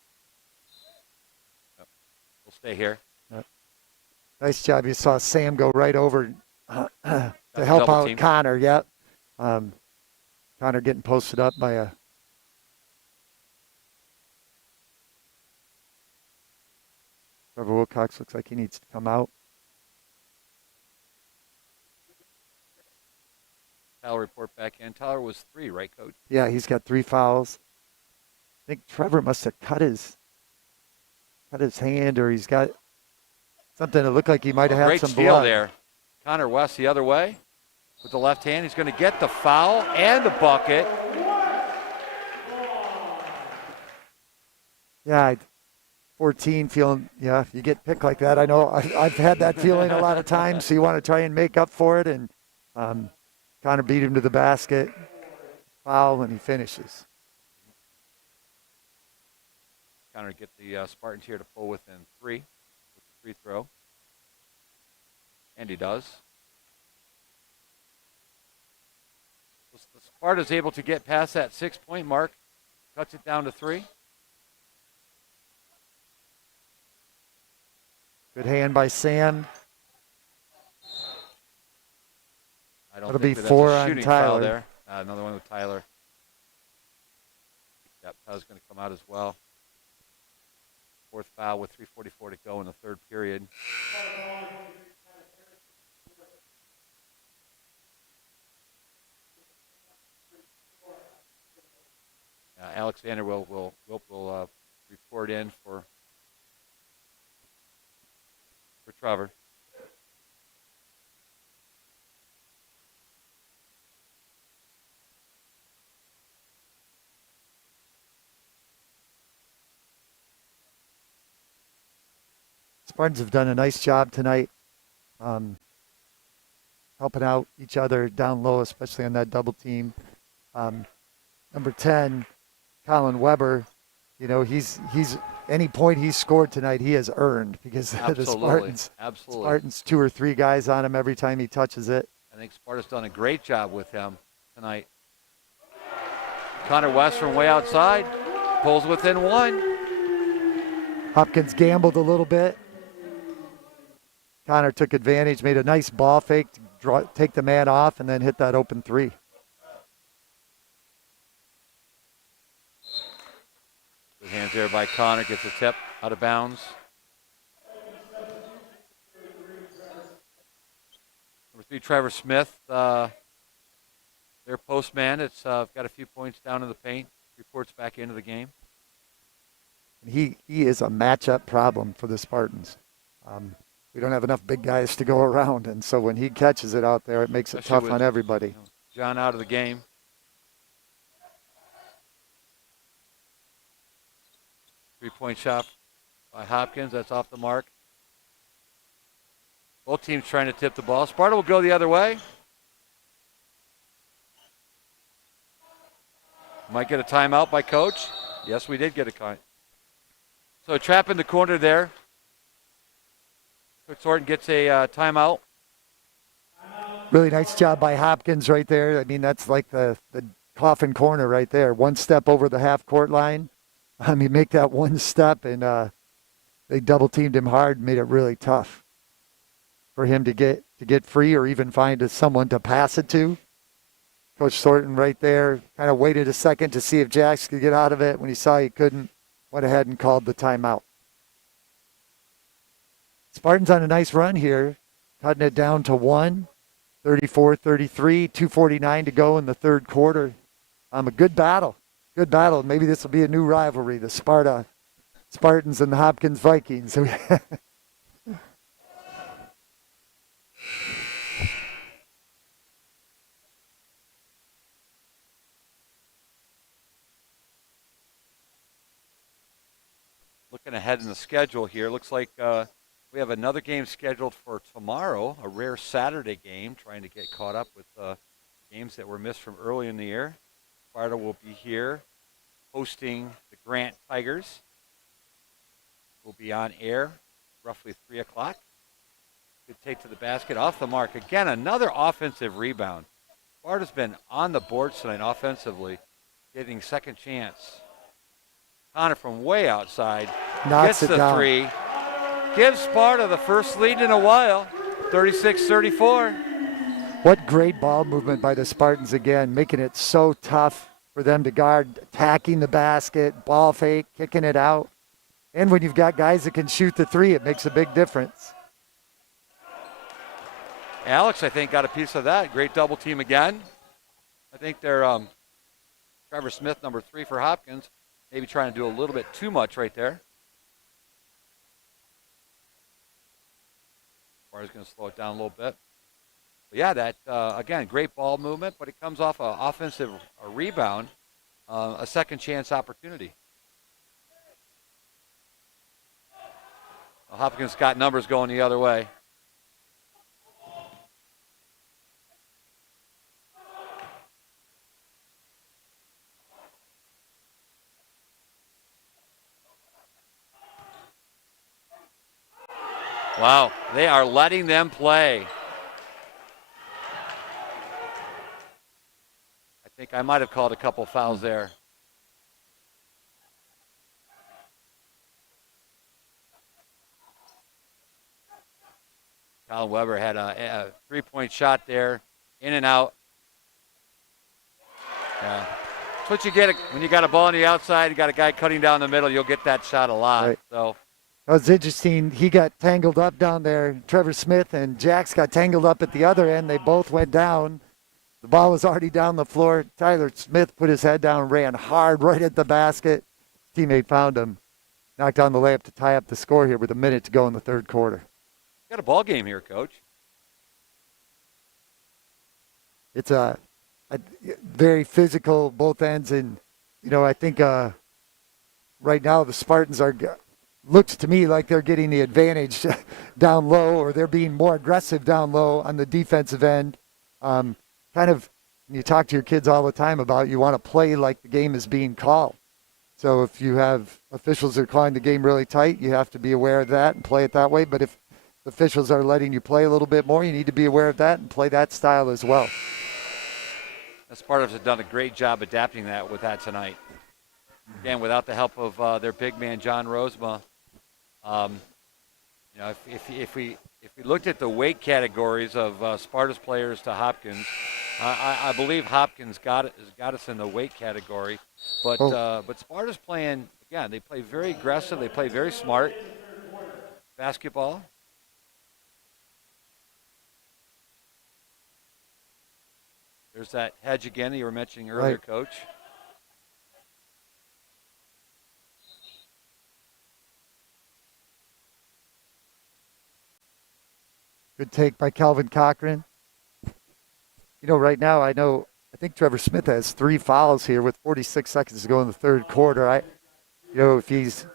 Yep. We'll stay here. Yep. Nice job. You saw Sam go right over to help out team. Connor. Yep. Connor getting posted up by a Trevor Wilcox. Looks like he needs to come out. Tyler report back in. Tyler was 3, right, Coach? Yeah, he's got 3 fouls. I think Trevor must have cut his hand, or he's got something that looked like he might have had some blood. Great steal there. Connor West the other way with the left hand. He's going to get the foul and the bucket. Yeah, 14 feeling, yeah, you get picked like that. I know I've had that feeling a lot of times, so you want to try and make up for it, and Connor beat him to the basket, foul, and he finishes. Connor get the Spartans here to pull within 3 with the free throw. And he does. The Sparta's able to get past that 6-point mark, cuts it down to 3. Good hand by Sam. That'll be 4 on Tyler. There. Another one with Tyler. Yep, Tyler's going to come out as well. 4th foul with 3:44 to go in the 3rd period. Alexander will report in for Trevor. Spartans have done a nice job tonight helping out each other down low, especially on that double team. Number 10, Colin Weber, you know, he's any point he's scored tonight, he has earned, because the Spartans 2 or 3 guys on him every time he touches it. I think Sparta's done a great job with him tonight. Connor West from way outside pulls within 1. Hopkins gambled a little bit. Connor took advantage, made a nice ball fake to take the man off, and then hit that open 3. hands there by Connor. Gets a tip out of bounds. Number 3, Trevor Smith, their postman. It's got a few points down in the paint. Reports back into the game. He is a matchup problem for the Spartans. We don't have enough big guys to go around, and so when he catches it out there, it makes it tough on everybody. John out of the game. Three-point shot by Hopkins. That's off the mark. Both teams trying to tip the ball. Sparta will go the other way. Might get a timeout by Coach. Yes, we did get a timeout. So trap in the corner there. Coach Thornton gets a timeout. Really nice job by Hopkins right there. I mean, that's like the coffin corner right there. One step over the half-court line. I mean, make that one step, and they double-teamed him hard and made it really tough for him to get free or even find someone to pass it to. Coach Thornton right there kind of waited a second to see if Jax could get out of it. When he saw he couldn't, went ahead and called the timeout. Spartans on a nice run here, cutting it down to 1, 34-33, 2:49 to go in the third quarter. A good battle. Good battle. Maybe this will be a new rivalry, the Spartans and the Hopkins Vikings. Looking ahead in the schedule here, looks like we have another game scheduled for tomorrow, a rare Saturday game, trying to get caught up with games that were missed from early in the year. Sparta will be here hosting the Grant Tigers. We'll be on air roughly 3 o'clock. Good take to the basket, off the mark. Again, another offensive rebound. Sparta's been on the boards tonight offensively, getting second chance. Connor from way outside Knocks gets it the down. 3. Gives Sparta the first lead in a while, 36-34. What great ball movement by the Spartans again, making it so tough for them to guard, attacking the basket, ball fake, kicking it out. And when you've got guys that can shoot the 3, it makes a big difference. Alex, I think, got a piece of that. Great double team again. I think they're Trevor Smith, number 3 for Hopkins, maybe trying to do a little bit too much right there. Sparta's going to slow it down a little bit. But yeah, that, again, great ball movement, but it comes off an offensive rebound, a second chance opportunity. Well, Hopkins got numbers going the other way. Wow, they are letting them play. I think I might have called a couple fouls there. Colin Weber had a three-point shot there, in and out. Yeah. That's what you get when you got a ball on the outside, you got a guy cutting down the middle, you'll get that shot a lot. Right. So That was interesting. He got tangled up down there. Trevor Smith and Jax got tangled up at the other end. They both went down. The ball was already down the floor. Tyler Smith put his head down, ran hard right at the basket. Teammate found him, knocked down the layup to tie up the score here with a minute to go in the third quarter. got a ball game here, Coach. It's a very physical both ends, and I think right now the Spartans looks to me like they're getting the advantage down low, or they're being more aggressive down low on the defensive end. Kind of, you talk to your kids all the time about you want to play like the game is being called. So if you have officials that are calling the game really tight, you have to be aware of that and play it that way. But if the officials are letting you play a little bit more, you need to be aware of that and play that style as well. The Spartans have done a great job adapting with that tonight. Again, without the help of their big man, John Rosema. If we looked at the weight categories of Sparta's players to Hopkins, I believe Hopkins got us in the weight category, but Sparta's playing again, they play very aggressive. They play very smart basketball. There's that hedge again that you were mentioning earlier, Right. Coach. Good take by Calvin Cochran. Right now I think Trevor Smith has 3 fouls here with 46 seconds to go in the third quarter. If he's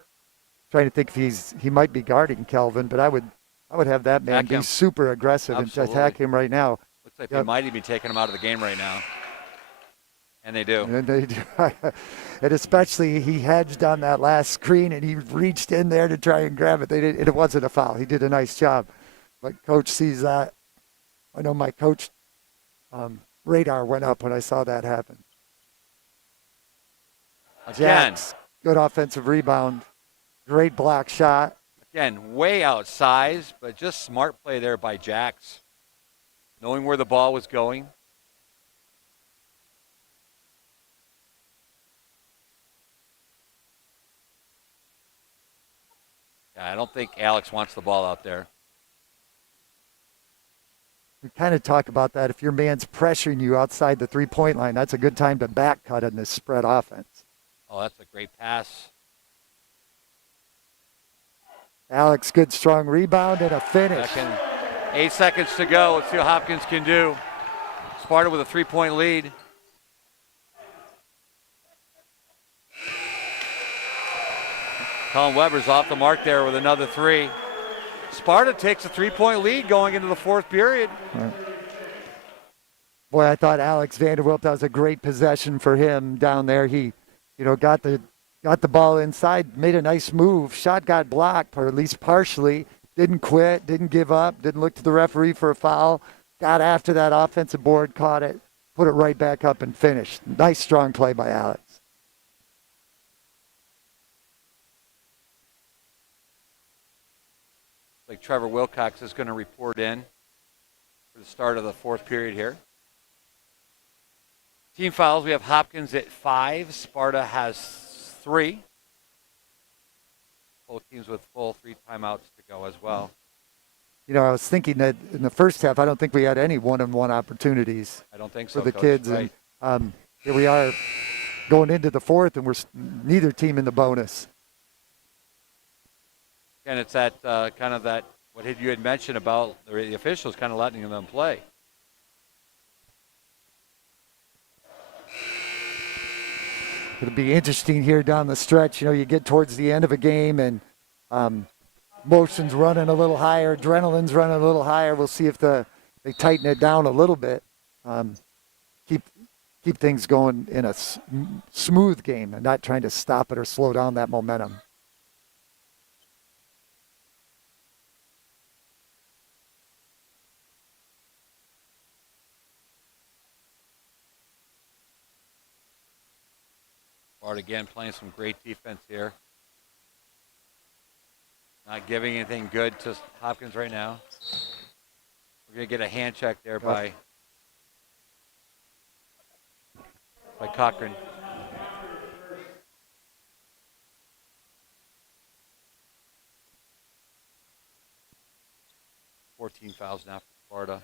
trying to think if he might be guarding Calvin, but I would have that man Attack be him. super aggressive and Absolutely. attack him right now. Looks like they might even be taking him out of the game right now. And they do. And they do. And especially he hedged on that last screen and he reached in there to try and grab it. It wasn't a foul. He did a nice job. But coach sees that. I know my coach radar went up when I saw that happen. Again. Jax, good offensive rebound. Great block shot. Again, way outsized, but just smart play there by Jax. Knowing where the ball was going. Yeah, I don't think Alex wants the ball out there. We kind of talk about that. If your man's pressuring you outside the three-point line, that's a good time to back cut in this spread offense. Oh, that's a great pass. Alex, good strong rebound and a finish. 8 seconds to go. Let's see what Hopkins can do. Sparta with a 3-point lead. Colin Weber's off the mark there with another 3. Sparta takes a 3-point lead going into the fourth period. Right. Boy, I thought Alex Vanderwilt, that was a great possession for him down there. He, got the ball inside, made a nice move. Shot got blocked, or at least partially. Didn't quit, didn't give up, didn't look to the referee for a foul. Got after that offensive board, caught it, put it right back up and finished. Nice, strong play by Alex. Like Trevor Wilcox is going to report in for the start of the fourth period here. Team fouls, we have Hopkins at 5. Sparta has 3. Both teams with full 3 timeouts to go as well. I was thinking that in the first half, I don't think we had any one-on-one opportunities. I don't think so, for the Coach. kids. Right. And here we are going into the fourth, and we're neither team in the bonus. And it's that kind of that what you had mentioned about the officials kind of letting them play. It'll be interesting here down the stretch. You get towards the end of a game and motion's running a little higher, adrenaline's running a little higher. We'll see if they tighten it down a little bit. Keep things going in a smooth game and not trying to stop it or slow down that momentum. Bart again playing some great defense here. Not giving anything good to Hopkins right now. We're going to get a hand check there by Cochran. $14 fouls now for Sparta.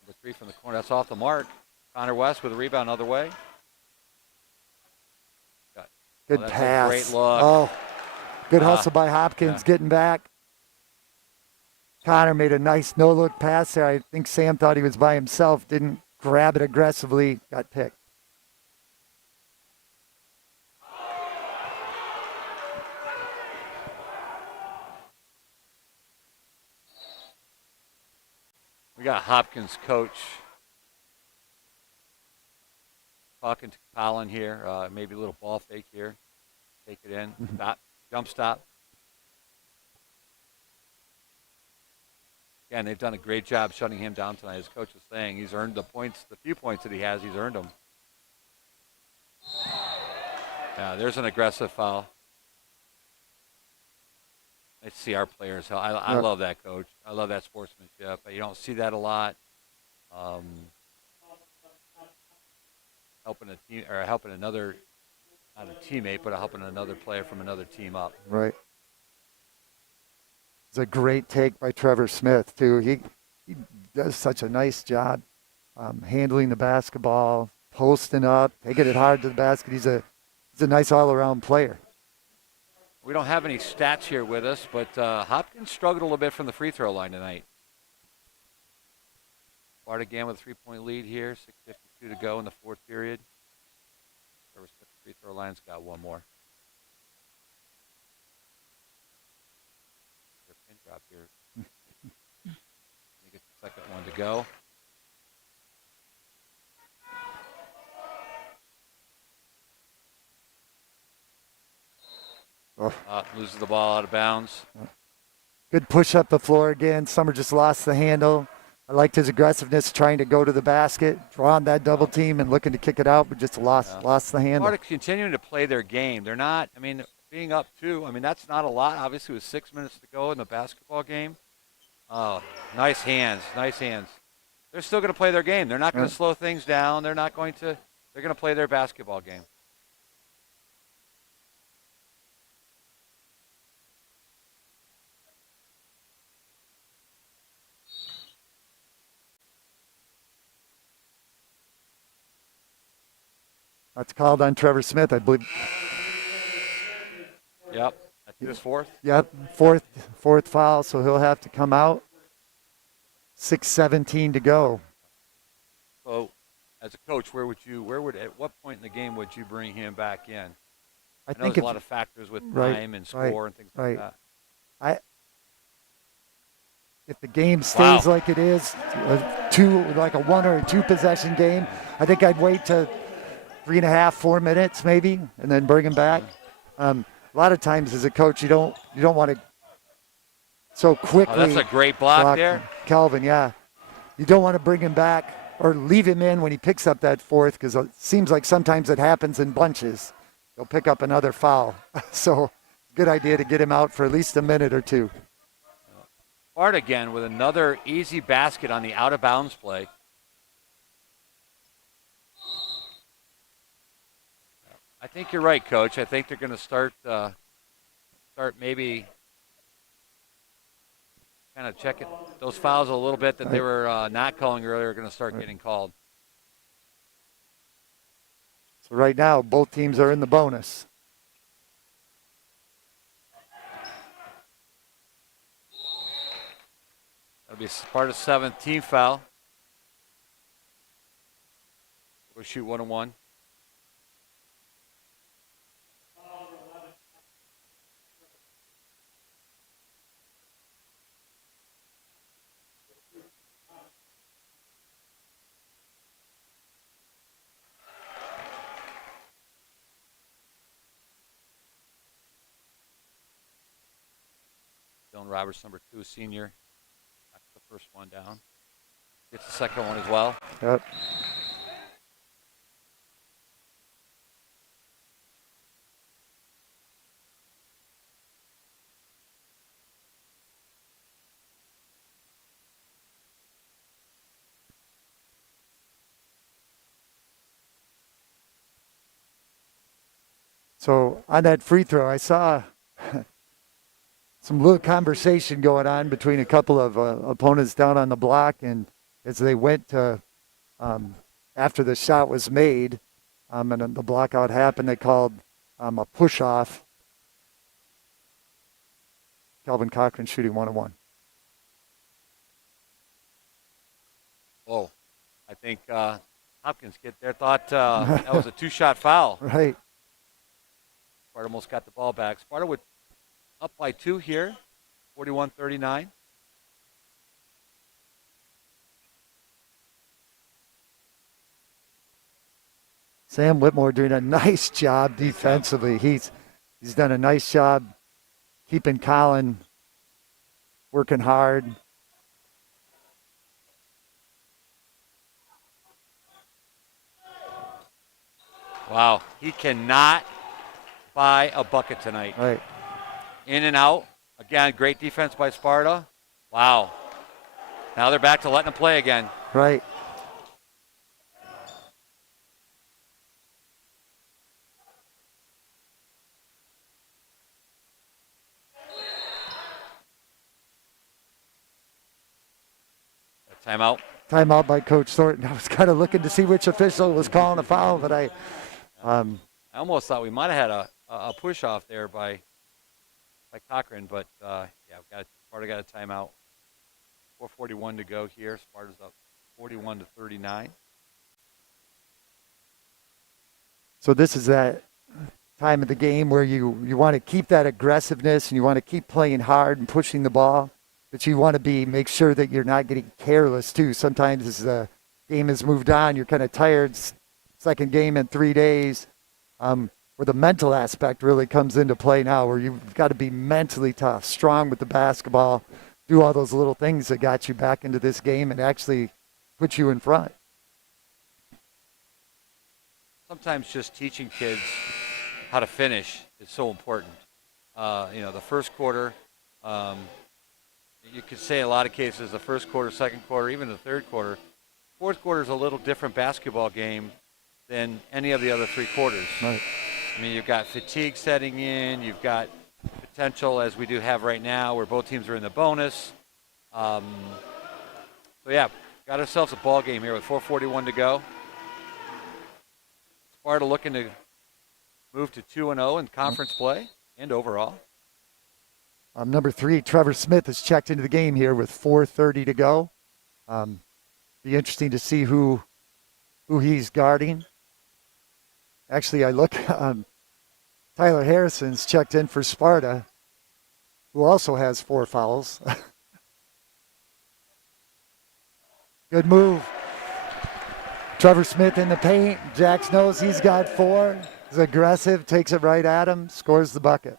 Number 3 from the corner. That's off the mark. Connor West with a rebound other way. Good pass. Great look. Oh, good hustle by Hopkins getting back. Connor made a nice no-look pass there. I think Sam thought he was by himself, didn't grab it aggressively, got picked. We got Hopkins coach talking to Colin here. Maybe a little ball fake here. Take it in. Stop. Jump stop. Again, they've done a great job shutting him down tonight. As coach was saying, he's earned the points, the few points that he has, he's earned them. Yeah, there's an aggressive foul. Let's see our players. I love that, Coach. I love that sportsmanship. You don't see that a lot. Helping a team or helping another not a teammate, but helping another player from another team up. Right. It's a great take by Trevor Smith too. He does such a nice job handling the basketball, posting up, taking it hard to the basket. He's a nice all-around player. We don't have any stats here with us, but Hopkins struggled a little bit from the free throw line tonight. Sparta again with a 3-point lead here, 6:52 to go in the fourth period. Trevor Smith, free throw line's got one more. Their pin drop here. He gets the second one to go. Loses the ball out of bounds. Good push up the floor again. Summer just lost the handle. I liked his aggressiveness, trying to go to the basket, draw on that double team, and looking to kick it out, but just lost the handle. Sparta continuing to play their game. They're not. I mean, being up 2. I mean, that's not a lot. Obviously, with 6 minutes to go in the basketball game. Oh, nice hands. Nice hands. They're still going to play their game. They're not going to slow things down. They're not going to. They're going to play their basketball game. That's called on Trevor Smith, I believe. Yep. That's his fourth. Yep, fourth foul, so he'll have to come out. 6:17 to go. So, as a coach, at what point in the game would you bring him back in? I know think there's a lot of factors with time and score and things like that. If the game stays like it is, like a 1 or a 2 possession game, I think I'd wait to 3.5, 4 minutes maybe, and then bring him back. A lot of times as a coach, you don't want to so quickly. Oh, that's a great block there. Calvin, yeah. You don't want to bring him back or leave him in when he picks up that fourth, because it seems like sometimes it happens in bunches. He'll pick up another foul. So good idea to get him out for at least a minute or 2. Sparta again with another easy basket on the out-of-bounds play. I think you're right, Coach. I think they're going to start maybe kind of checking those fouls a little bit that they were not calling earlier. Are going to start getting called. So right now, both teams are in the bonus. That'll be Sparta's 7th team foul. We'll shoot 1-on-1. Dylan Roberts, number 2, senior. That's the first one down. Gets the second one as well. Yep. So on that free throw, I saw some little conversation going on between a couple of opponents down on the block, and as they went to, after the shot was made, and then the blockout happened, they called a push-off. Calvin Cochran shooting 1-on-1. Oh, I think Hopkins thought that was a 2-shot foul. Right. Sparta almost got the ball back. Sparta would up by 2 here, 41-39. Sam Whitmore doing a nice job defensively. He's done a nice job keeping Colin working hard. Wow, he cannot buy a bucket tonight. Right. In and out. Again, great defense by Sparta. Wow. Now they're back to letting him play again. Right. Timeout. Timeout by Coach Thornton. I was kind of looking to see which official was calling a foul, but I almost thought we might have had a push off there by Cochran, but Sparta got a timeout. 4:41 to go here. Sparta's up 41-39. So this is that time of the game where you want to keep that aggressiveness and you want to keep playing hard and pushing the ball, but you want to make sure that you're not getting careless too. Sometimes as the game has moved on, you're kind of tired. Second game in 3 days, where the mental aspect really comes into play now, where you've got to be mentally tough, strong with the basketball, do all those little things that got you back into this game and actually put you in front. Sometimes just teaching kids how to finish is so important. The first quarter, you could say in a lot of cases the first quarter, second quarter, even the third quarter. Fourth quarter is a little different basketball game than any of the other 3 quarters. Right. I mean, you've got fatigue setting in. You've got potential, as we do have right now, where both teams are in the bonus. Got ourselves a ball game here with 4:41 to go. Sparta looking to move to 2-0 in conference play and overall. Number 3, Trevor Smith has checked into the game here with 4:30 to go. Be interesting to see who he's guarding. Actually, I look, Tyler Harrison's checked in for Sparta, who also has 4 fouls. Good move. Trevor Smith in the paint. Jax knows he's got 4. He's aggressive, takes it right at him, scores the bucket.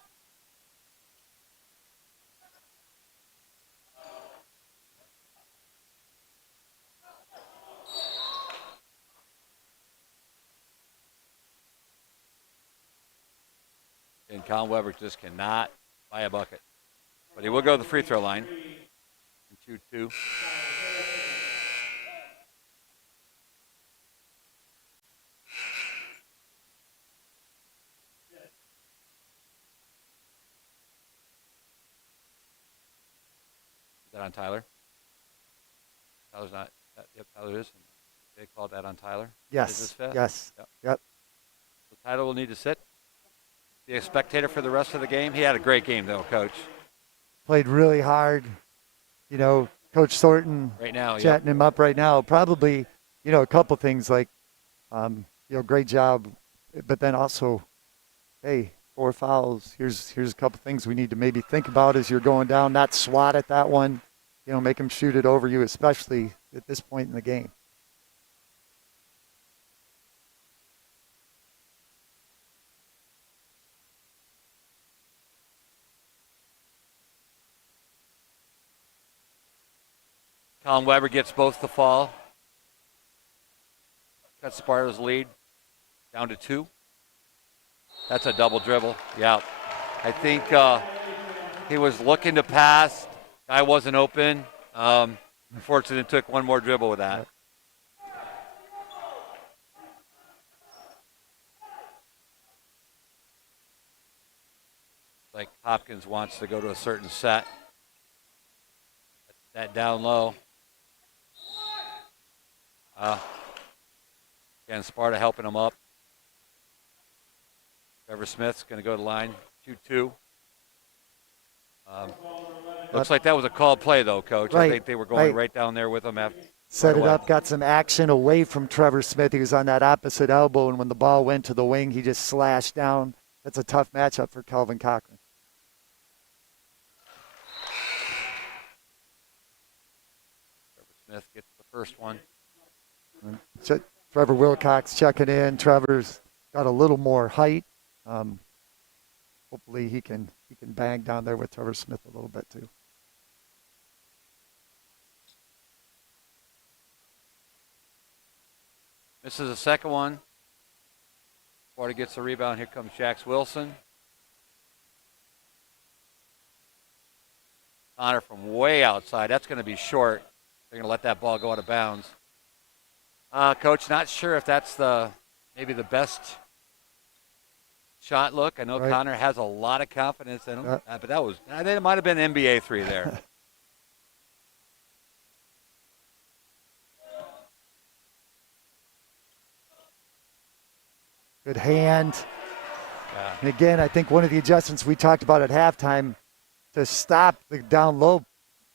And Colin Weber just cannot buy a bucket. But he will go to the free throw line. 2-2. Is that on Tyler? Tyler's not. Yep, Tyler is. They called that on Tyler. Yes. Yes. Yep. So Tyler will need to sit. Be a spectator for the rest of the game. He had a great game, though, Coach. Played really hard. Coach Thornton right now, chatting him up right now. Probably, a couple things like, great job, but then also, hey, 4 fouls. Here's a couple things we need to maybe think about as you're going down. Not swat at that one. Make him shoot it over you, especially at this point in the game. Colin Weber gets both the fall. Cut Sparta's lead down to 2. That's a double dribble. Yeah. I think he was looking to pass. Guy wasn't open. Unfortunately, took one more dribble with that. Like Hopkins wants to go to a certain set. That down low. Again, Sparta helping him up. Trevor Smith's going to go to the line. 2-2. Looks like that was a called play, though, Coach. Right, I think they were going right down there with him. Set it up, got some action away from Trevor Smith. He was on that opposite elbow, and when the ball went to the wing, he just slashed down. That's a tough matchup for Calvin Cochran. Trevor Smith gets the first one. Trevor Wilcox checking in. Trevor's got a little more height. Hopefully he can bang down there with Trevor Smith a little bit too. This is the second one. Sparta gets the rebound. Here comes Jax Wilson. Connor from way outside. That's going to be short. They're going to let that ball go out of bounds. Coach, not sure if that's maybe the best shot look. I know Connor has a lot of confidence in him, but I think it might have been NBA 3 there. Good hand. Yeah. And again, I think one of the adjustments we talked about at halftime to stop the down low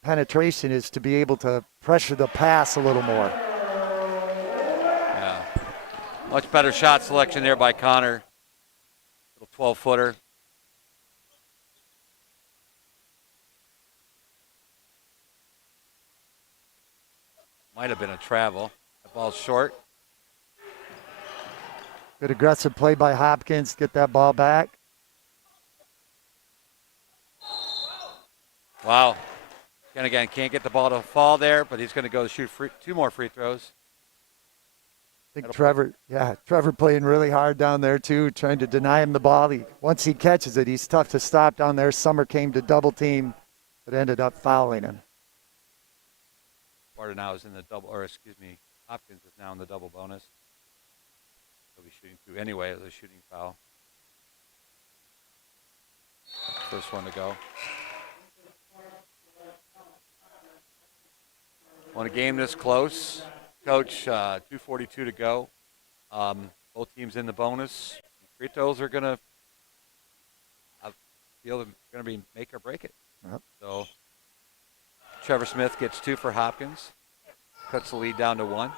penetration is to be able to pressure the pass a little more. Yeah. Much better shot selection there by Connor. Little 12-footer. Might have been a travel. The ball's short. Good aggressive play by Hopkins. Get that ball back. Wow. Again, can't get the ball to fall there, but he's going to go shoot 2 more free throws. I think Trevor playing really hard down there too, trying to deny him the ball. Once he catches it, he's tough to stop down there. Summer came to double team, but ended up fouling him. Sparta now is in the double, or excuse me, Hopkins is now in the double bonus. He'll be shooting 2 anyway as a shooting foul. First one to go. On a game this close, Coach, 2:42 to go. Both teams in the bonus. Free throws are going to feel going to be make or break it. Yep. So Trevor Smith gets 2 for Hopkins, cuts the lead down to 1.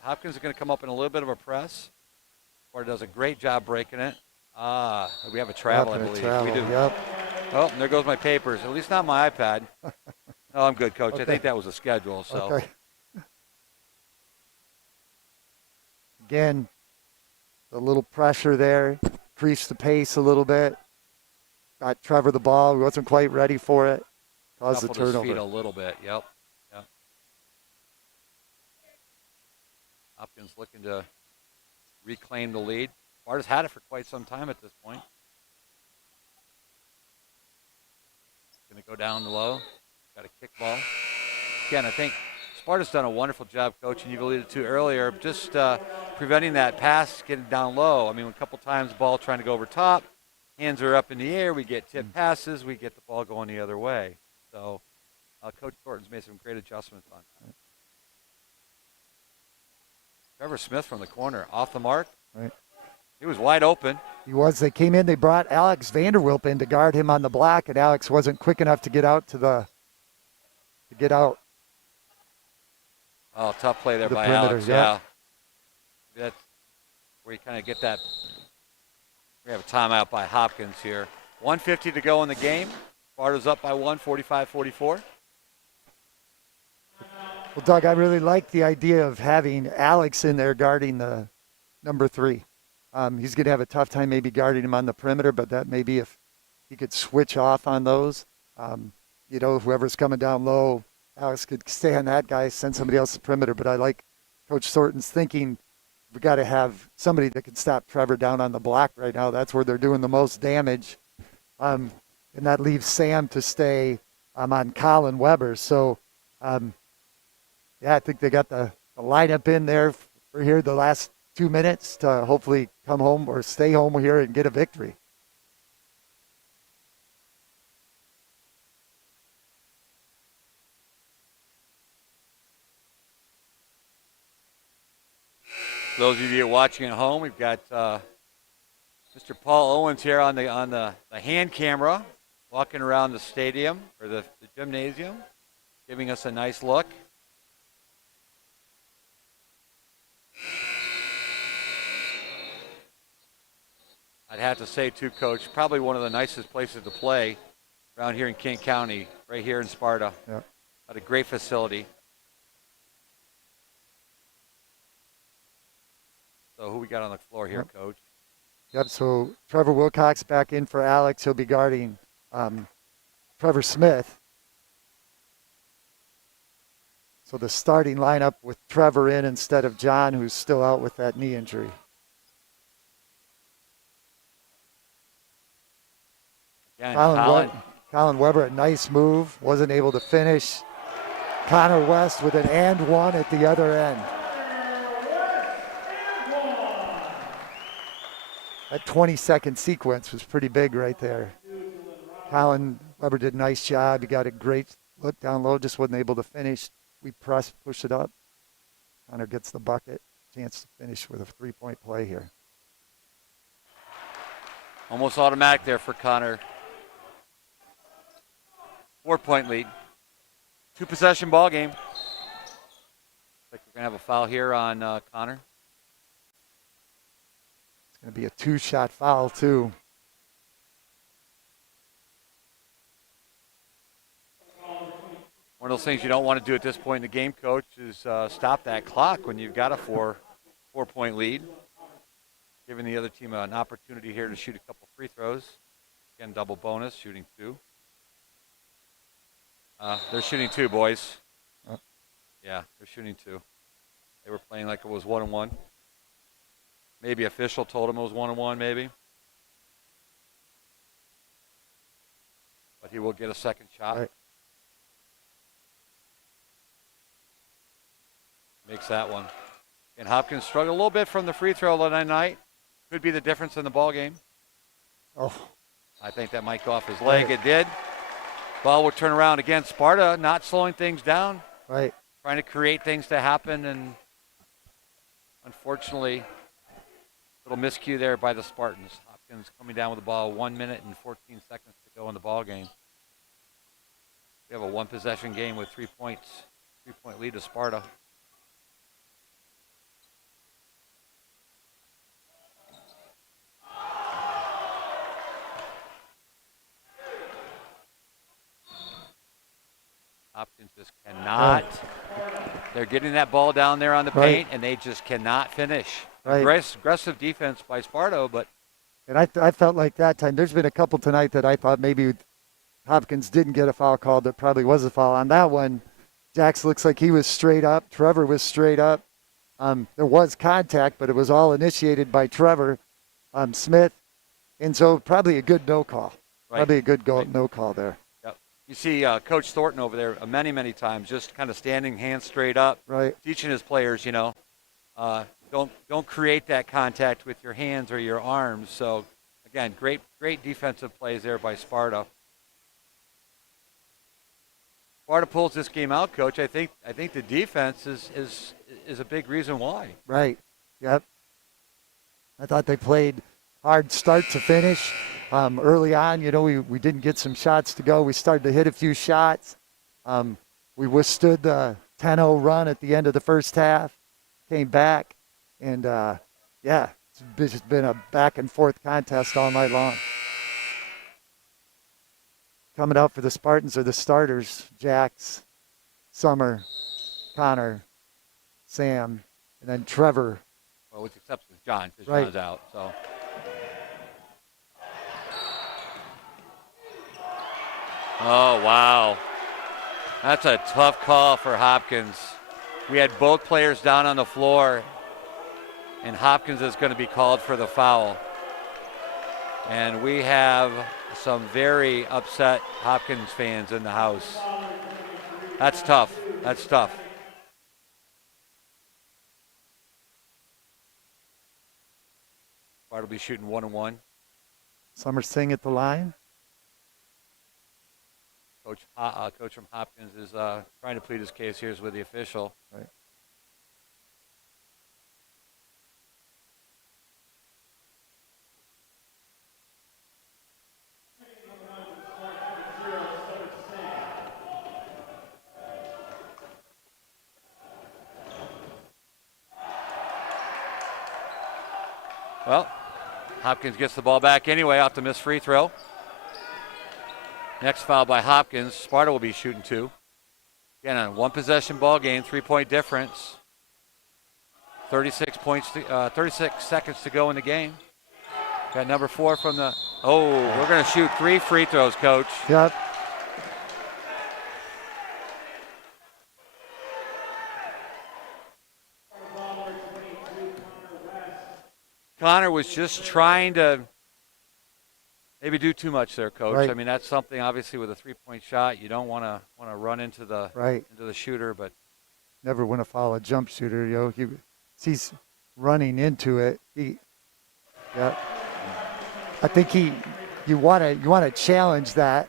Hopkins is going to come up in a little bit of a press. Sparta does a great job breaking it. We have a travel, I believe. We do. Yep. Oh, and there goes my papers. At least not my iPad. No, I'm good, Coach. Okay. I think that was a schedule. So. Okay. Again, a little pressure there. Increased the pace a little bit. Got Trevor the ball. He wasn't quite ready for it. Caused the turnover. His feet a little bit. Yep. Hopkins looking to reclaim the lead. Sparta's had it for quite some time at this point. Going to go down low. Got a kick ball. Again, I think Sparta's done a wonderful job, Coach, and you've alluded to earlier, just preventing that pass getting down low. I mean, a couple times ball trying to go over top, hands are up in the air, we get tip passes, we get the ball going the other way. So Coach Thornton's made some great adjustments on that. Trevor Smith from the corner, off the mark. Right. He was wide open. He was. They came in, they brought Alex Vanderwilp in to guard him on the block, and Alex wasn't quick enough to get out Oh, tough play there by perimeter, Alex. Yeah. That's where you kind of get that. We have a timeout by Hopkins here. 1:50 to go in the game. Sparta's up by 1, 45-44. Well, Doug, I really like the idea of having Alex in there guarding the number 3. He's going to have a tough time maybe guarding him on the perimeter, but that maybe if he could switch off on those, whoever's coming down low, Alex could stay on that guy, send somebody else to the perimeter. But I like Coach Thornton's thinking we got to have somebody that can stop Trevor down on the block right now. That's where they're doing the most damage. And that leaves Sam to stay on Colin Weber. So, I think they got the lineup in there for here the last 2 minutes to hopefully come home or stay home here and get a victory. For those of you watching at home, we've got Mr. Paul Owens here on the hand camera, walking around the stadium or the gymnasium, giving us a nice look. I'd have to say, too, Coach, probably one of the nicest places to play around here in King County, right here in Sparta. Yep. Got a great facility. So who we got on the floor here, Coach? Yep, so Trevor Wilcox back in for Alex. He'll be guarding Trevor Smith. So the starting lineup with Trevor in instead of John, who's still out with that knee injury. Colin Weber, a nice move, wasn't able to finish. Connor West with an and one at the other end. That 20-second sequence was pretty big right there. Colin Weber did a nice job. He got a great look down low, just wasn't able to finish. We pressed, pushed it up. Connor gets the bucket. chance to finish with a 3-point play here. Almost automatic there for Connor. 4-point lead. 2-possession ball game. Looks like we're going to have a foul here on Connor. It's going to be a 2-shot foul, too. One of those things you don't want to do at this point in the game, Coach, is stop that clock when you've got a 4-point lead. Giving the other team an opportunity here to shoot a couple free throws. Again, double bonus, shooting 2. They're shooting 2, boys. Yeah, they're shooting 2. They were playing like it was 1-1. Maybe official told them it was 1-1, maybe. But he will get a second shot. Right. Makes that one. And Hopkins struggled a little bit from the free throw tonight. Could be the difference in the ball game. Oh, I think that might go off his leg. Right. It did. Ball will turn around again. Sparta not slowing things down. Right. Trying to create things to happen, and unfortunately, little miscue there by the Spartans. Hopkins coming down with the ball, 1 minute and 14 seconds to go in the ball game. We have a 1-possession game with 3 points, 3-point lead to Sparta. Hopkins just cannot. They're getting that ball down there on the paint, and they just cannot finish. Right. Aggressive defense by Sparta, but. And I felt like that time. There's been a couple tonight that I thought maybe Hopkins didn't get a foul called. There probably was a foul. On that one, Jax looks like he was straight up. Trevor was straight up. There was contact, but it was all initiated by Trevor Smith. And so probably a good no call. Right. Probably a good no call there. You see Coach Thornton over there many, many times, just kind of standing hands straight up, right, teaching his players, don't create that contact with your hands or your arms. So, again, great defensive plays there by Sparta. Sparta pulls this game out, Coach. I think the defense is a big reason why. Right. Yep. I thought they played hard start to finish. Early on, we didn't get some shots to go. We started to hit a few shots. We withstood the 10-0 run at the end of the first half, came back, and, it's just been a back-and-forth contest all night long. Coming out for the Spartans are the starters, Jax, Summer, Connor, Sam, and then Trevor. Well, with the exception of John, because right. John's out, so. Oh, wow. That's a tough call for Hopkins. We had both players down on the floor, and Hopkins is going to be called for the foul. And we have some very upset Hopkins fans in the house. That's tough. That's tough. Bart will be shooting 1-1. Summer Singh at the line. Coach from Hopkins is trying to plead his case here with the official. Right. Well, Hopkins gets the ball back anyway off the missed free throw. Next foul by Hopkins. Sparta will be shooting 2. Again, on a 1-possession ball game, 3-point difference. 36 seconds to go in the game. Got number 4 from the. Oh, we're going to shoot 3 free throws, Coach. Yep. Connor was just trying to maybe do too much there, Coach. Right. I mean, that's something obviously with a 3-point shot you don't want to run into the shooter, but never want to foul a jump shooter. He's running into it. I think you want to challenge that,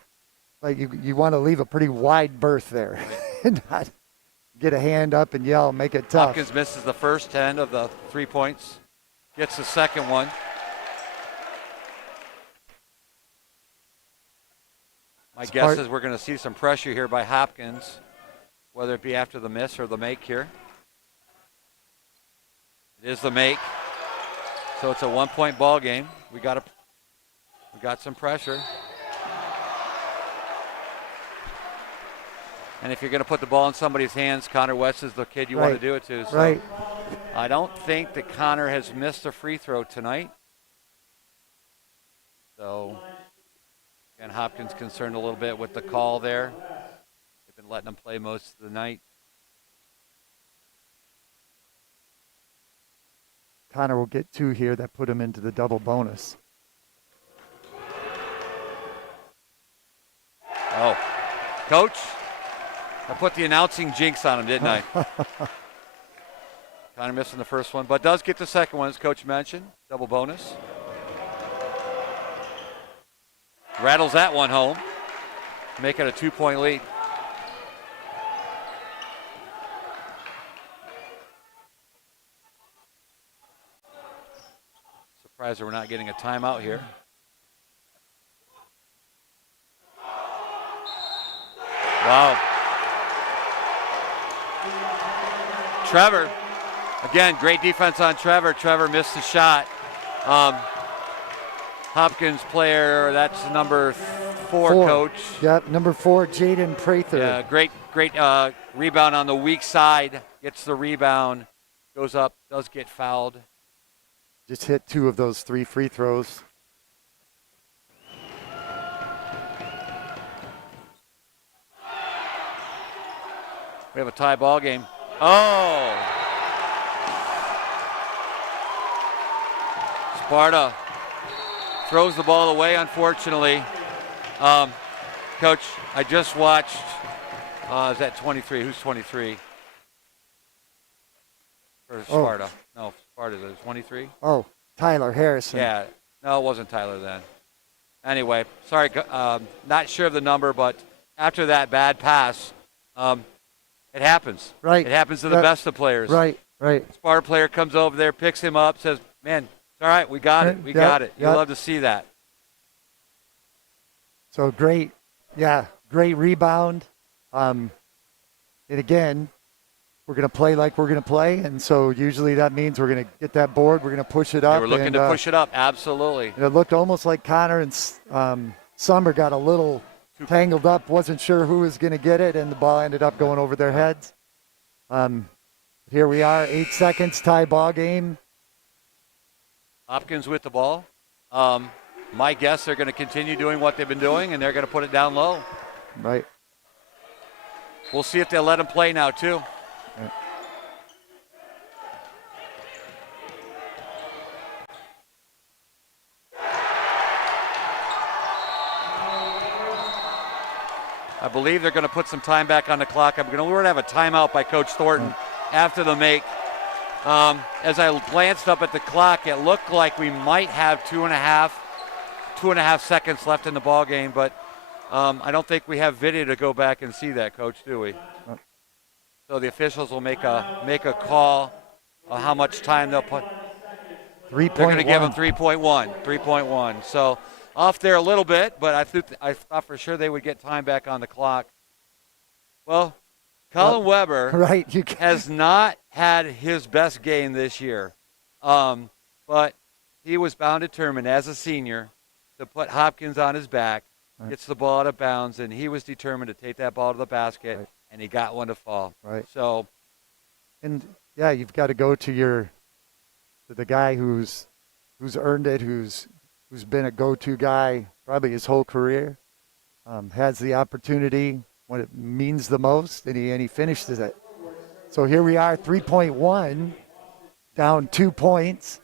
like you want to leave a pretty wide berth there, and get a hand up and yell, make it tough. Hopkins misses the first 10 of the 3 points. Gets the second one. My guess is we're going to see some pressure here by Hopkins, whether it be after the miss or the make here. It is the make. So it's a 1-point ball game. We got some pressure. And if you're going to put the ball in somebody's hands, Connor West is the kid you want to do it to. So right. I don't think that Connor has missed a free throw tonight. So, again, Hopkins concerned a little bit with the call there. They've been letting him play most of the night. Connor will get 2 here. That put him into the double bonus. Oh, Coach, I put the announcing jinx on him, didn't I? Connor missing the first one, but does get the second one, as Coach mentioned. Double bonus. Rattles that one home. Make it a 2-point lead. Surprised that we're not getting a timeout here. Wow. Trevor, again, great defense on Trevor. Trevor missed the shot. Hopkins player, that's number 4, Coach. Yep, number 4, Jaden Prather. Yeah, great rebound on the weak side. Gets the rebound, goes up, does get fouled. Just hit 2 of those 3 free throws. We have a tie ball game. Oh! Sparta throws the ball away, unfortunately. Coach, I just watched, is that 23? Who's 23? For Sparta. No, Sparta is 23. Oh, Tyler Harrison. Yeah, no, it wasn't Tyler then. Anyway, sorry, not sure of the number, but after that bad pass, it happens. Right. It happens to the best of players. Right. Sparta player comes over there, picks him up, says, man, it's all right, we got it. We got it. You love to see that. So great rebound. And again, we're going to play like we're going to play, and so usually that means we're going to get that board, we're going to push it up. We're looking to push it up, absolutely. And it looked almost like Connor and Summer got a little tangled up, wasn't sure who was going to get it, and the ball ended up going over their heads. Here we are, 8 seconds, tie ball game. Hopkins with the ball. My guess, they're going to continue doing what they've been doing, and they're going to put it down low. Right. We'll see if they'll let him play now, too. Right. I believe they're going to put some time back on the clock. We're going to have a timeout by Coach Thornton after the make. As I glanced up at the clock, it looked like we might have two and a half seconds left in the ball game, but I don't think we have video to go back and see that, Coach, do we? So the officials will make a call on how much time they'll put. 3.1. They're going to give them 3.1. So off there a little bit, but I thought for sure they would get time back on the clock. Well, Colin Weber has not had his best game this year, but he was bound determined as a senior to put Hopkins on his back, gets the ball out of bounds, and he was determined to take that ball to the basket, and he got one to fall. Right. So, and yeah, you've got to go to the guy who's earned it, who's been a go-to guy probably his whole career, has the opportunity when it means the most, and he finishes it. So here we are, 3.1, down 2 points.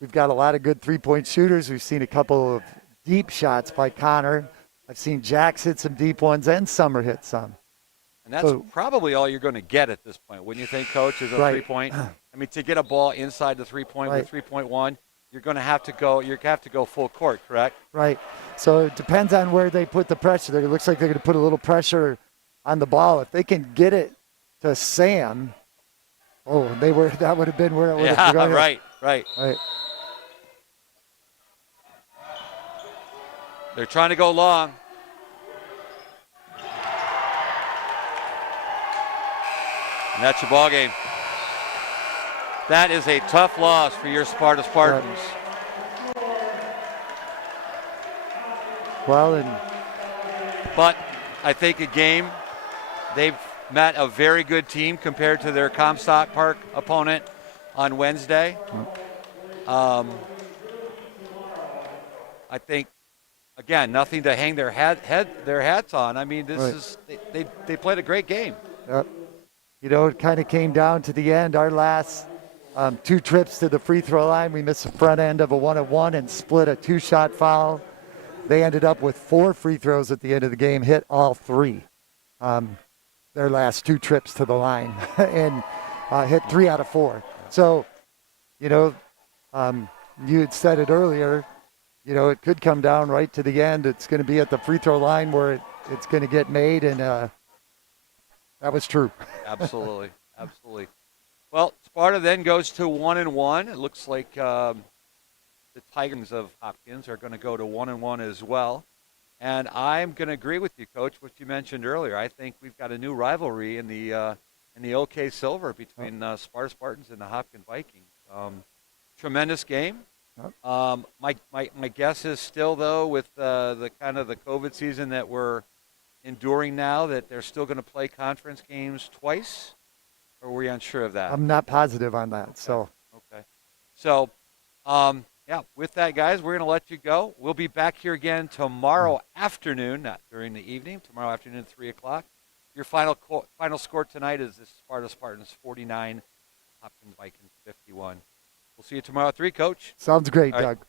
We've got a lot of good three-point shooters. We've seen a couple of deep shots by Connor. I've seen Jax hit some deep ones and Summer hit some. And that's probably all you're going to get at this point, wouldn't you think, Coach, is a three-point? I mean, to get a ball inside the three-point with 3.1, you're going to have to go full court, correct? Right. So it depends on where they put the pressure. It looks like they're going to put a little pressure on the ball. If they can get it to Sam. Oh, that would have been where it would have gone. Right. Right. They're trying to go long. And that's your ball game. That is a tough loss for your Spartans. Well, but I think a game, they've met a very good team compared to their Comstock Park opponent on Wednesday. I think, again, nothing to hang their hats on. I mean, they played a great game. You know, it kind of came down to the end. Our last 2 trips to the free throw line, we missed the front end of a 1-on-1 and split a 2-shot foul. They ended up with 4 free throws at the end of the game, hit all 3. Their last 2 trips to the line and hit 3 out of 4. So, you know, you had said it earlier, you know, it could come down right to the end. It's going to be at the free throw line where it's going to get made, and that was true. Absolutely. Well, Sparta then goes to 1-1. It looks like the Tigers of Hopkins are going to go to 1-1 as well. And I'm going to agree with you, Coach, what you mentioned earlier. I think we've got a new rivalry in the OK Silver between Sparta Spartans and the Hopkins Vikings. Tremendous game. My guess is still, though, with the kind of the COVID season that we're enduring now, that they're still going to play conference games twice? Or were you unsure of that? I'm not positive on that. Okay. So, with that, guys, we're going to let you go. We'll be back here again tomorrow afternoon, not during the evening, tomorrow afternoon at 3 o'clock. Your final score tonight is the Sparta Spartans 49, Hopkins Vikings 51. We'll see you tomorrow at 3, Coach. Sounds great, All right. Doug.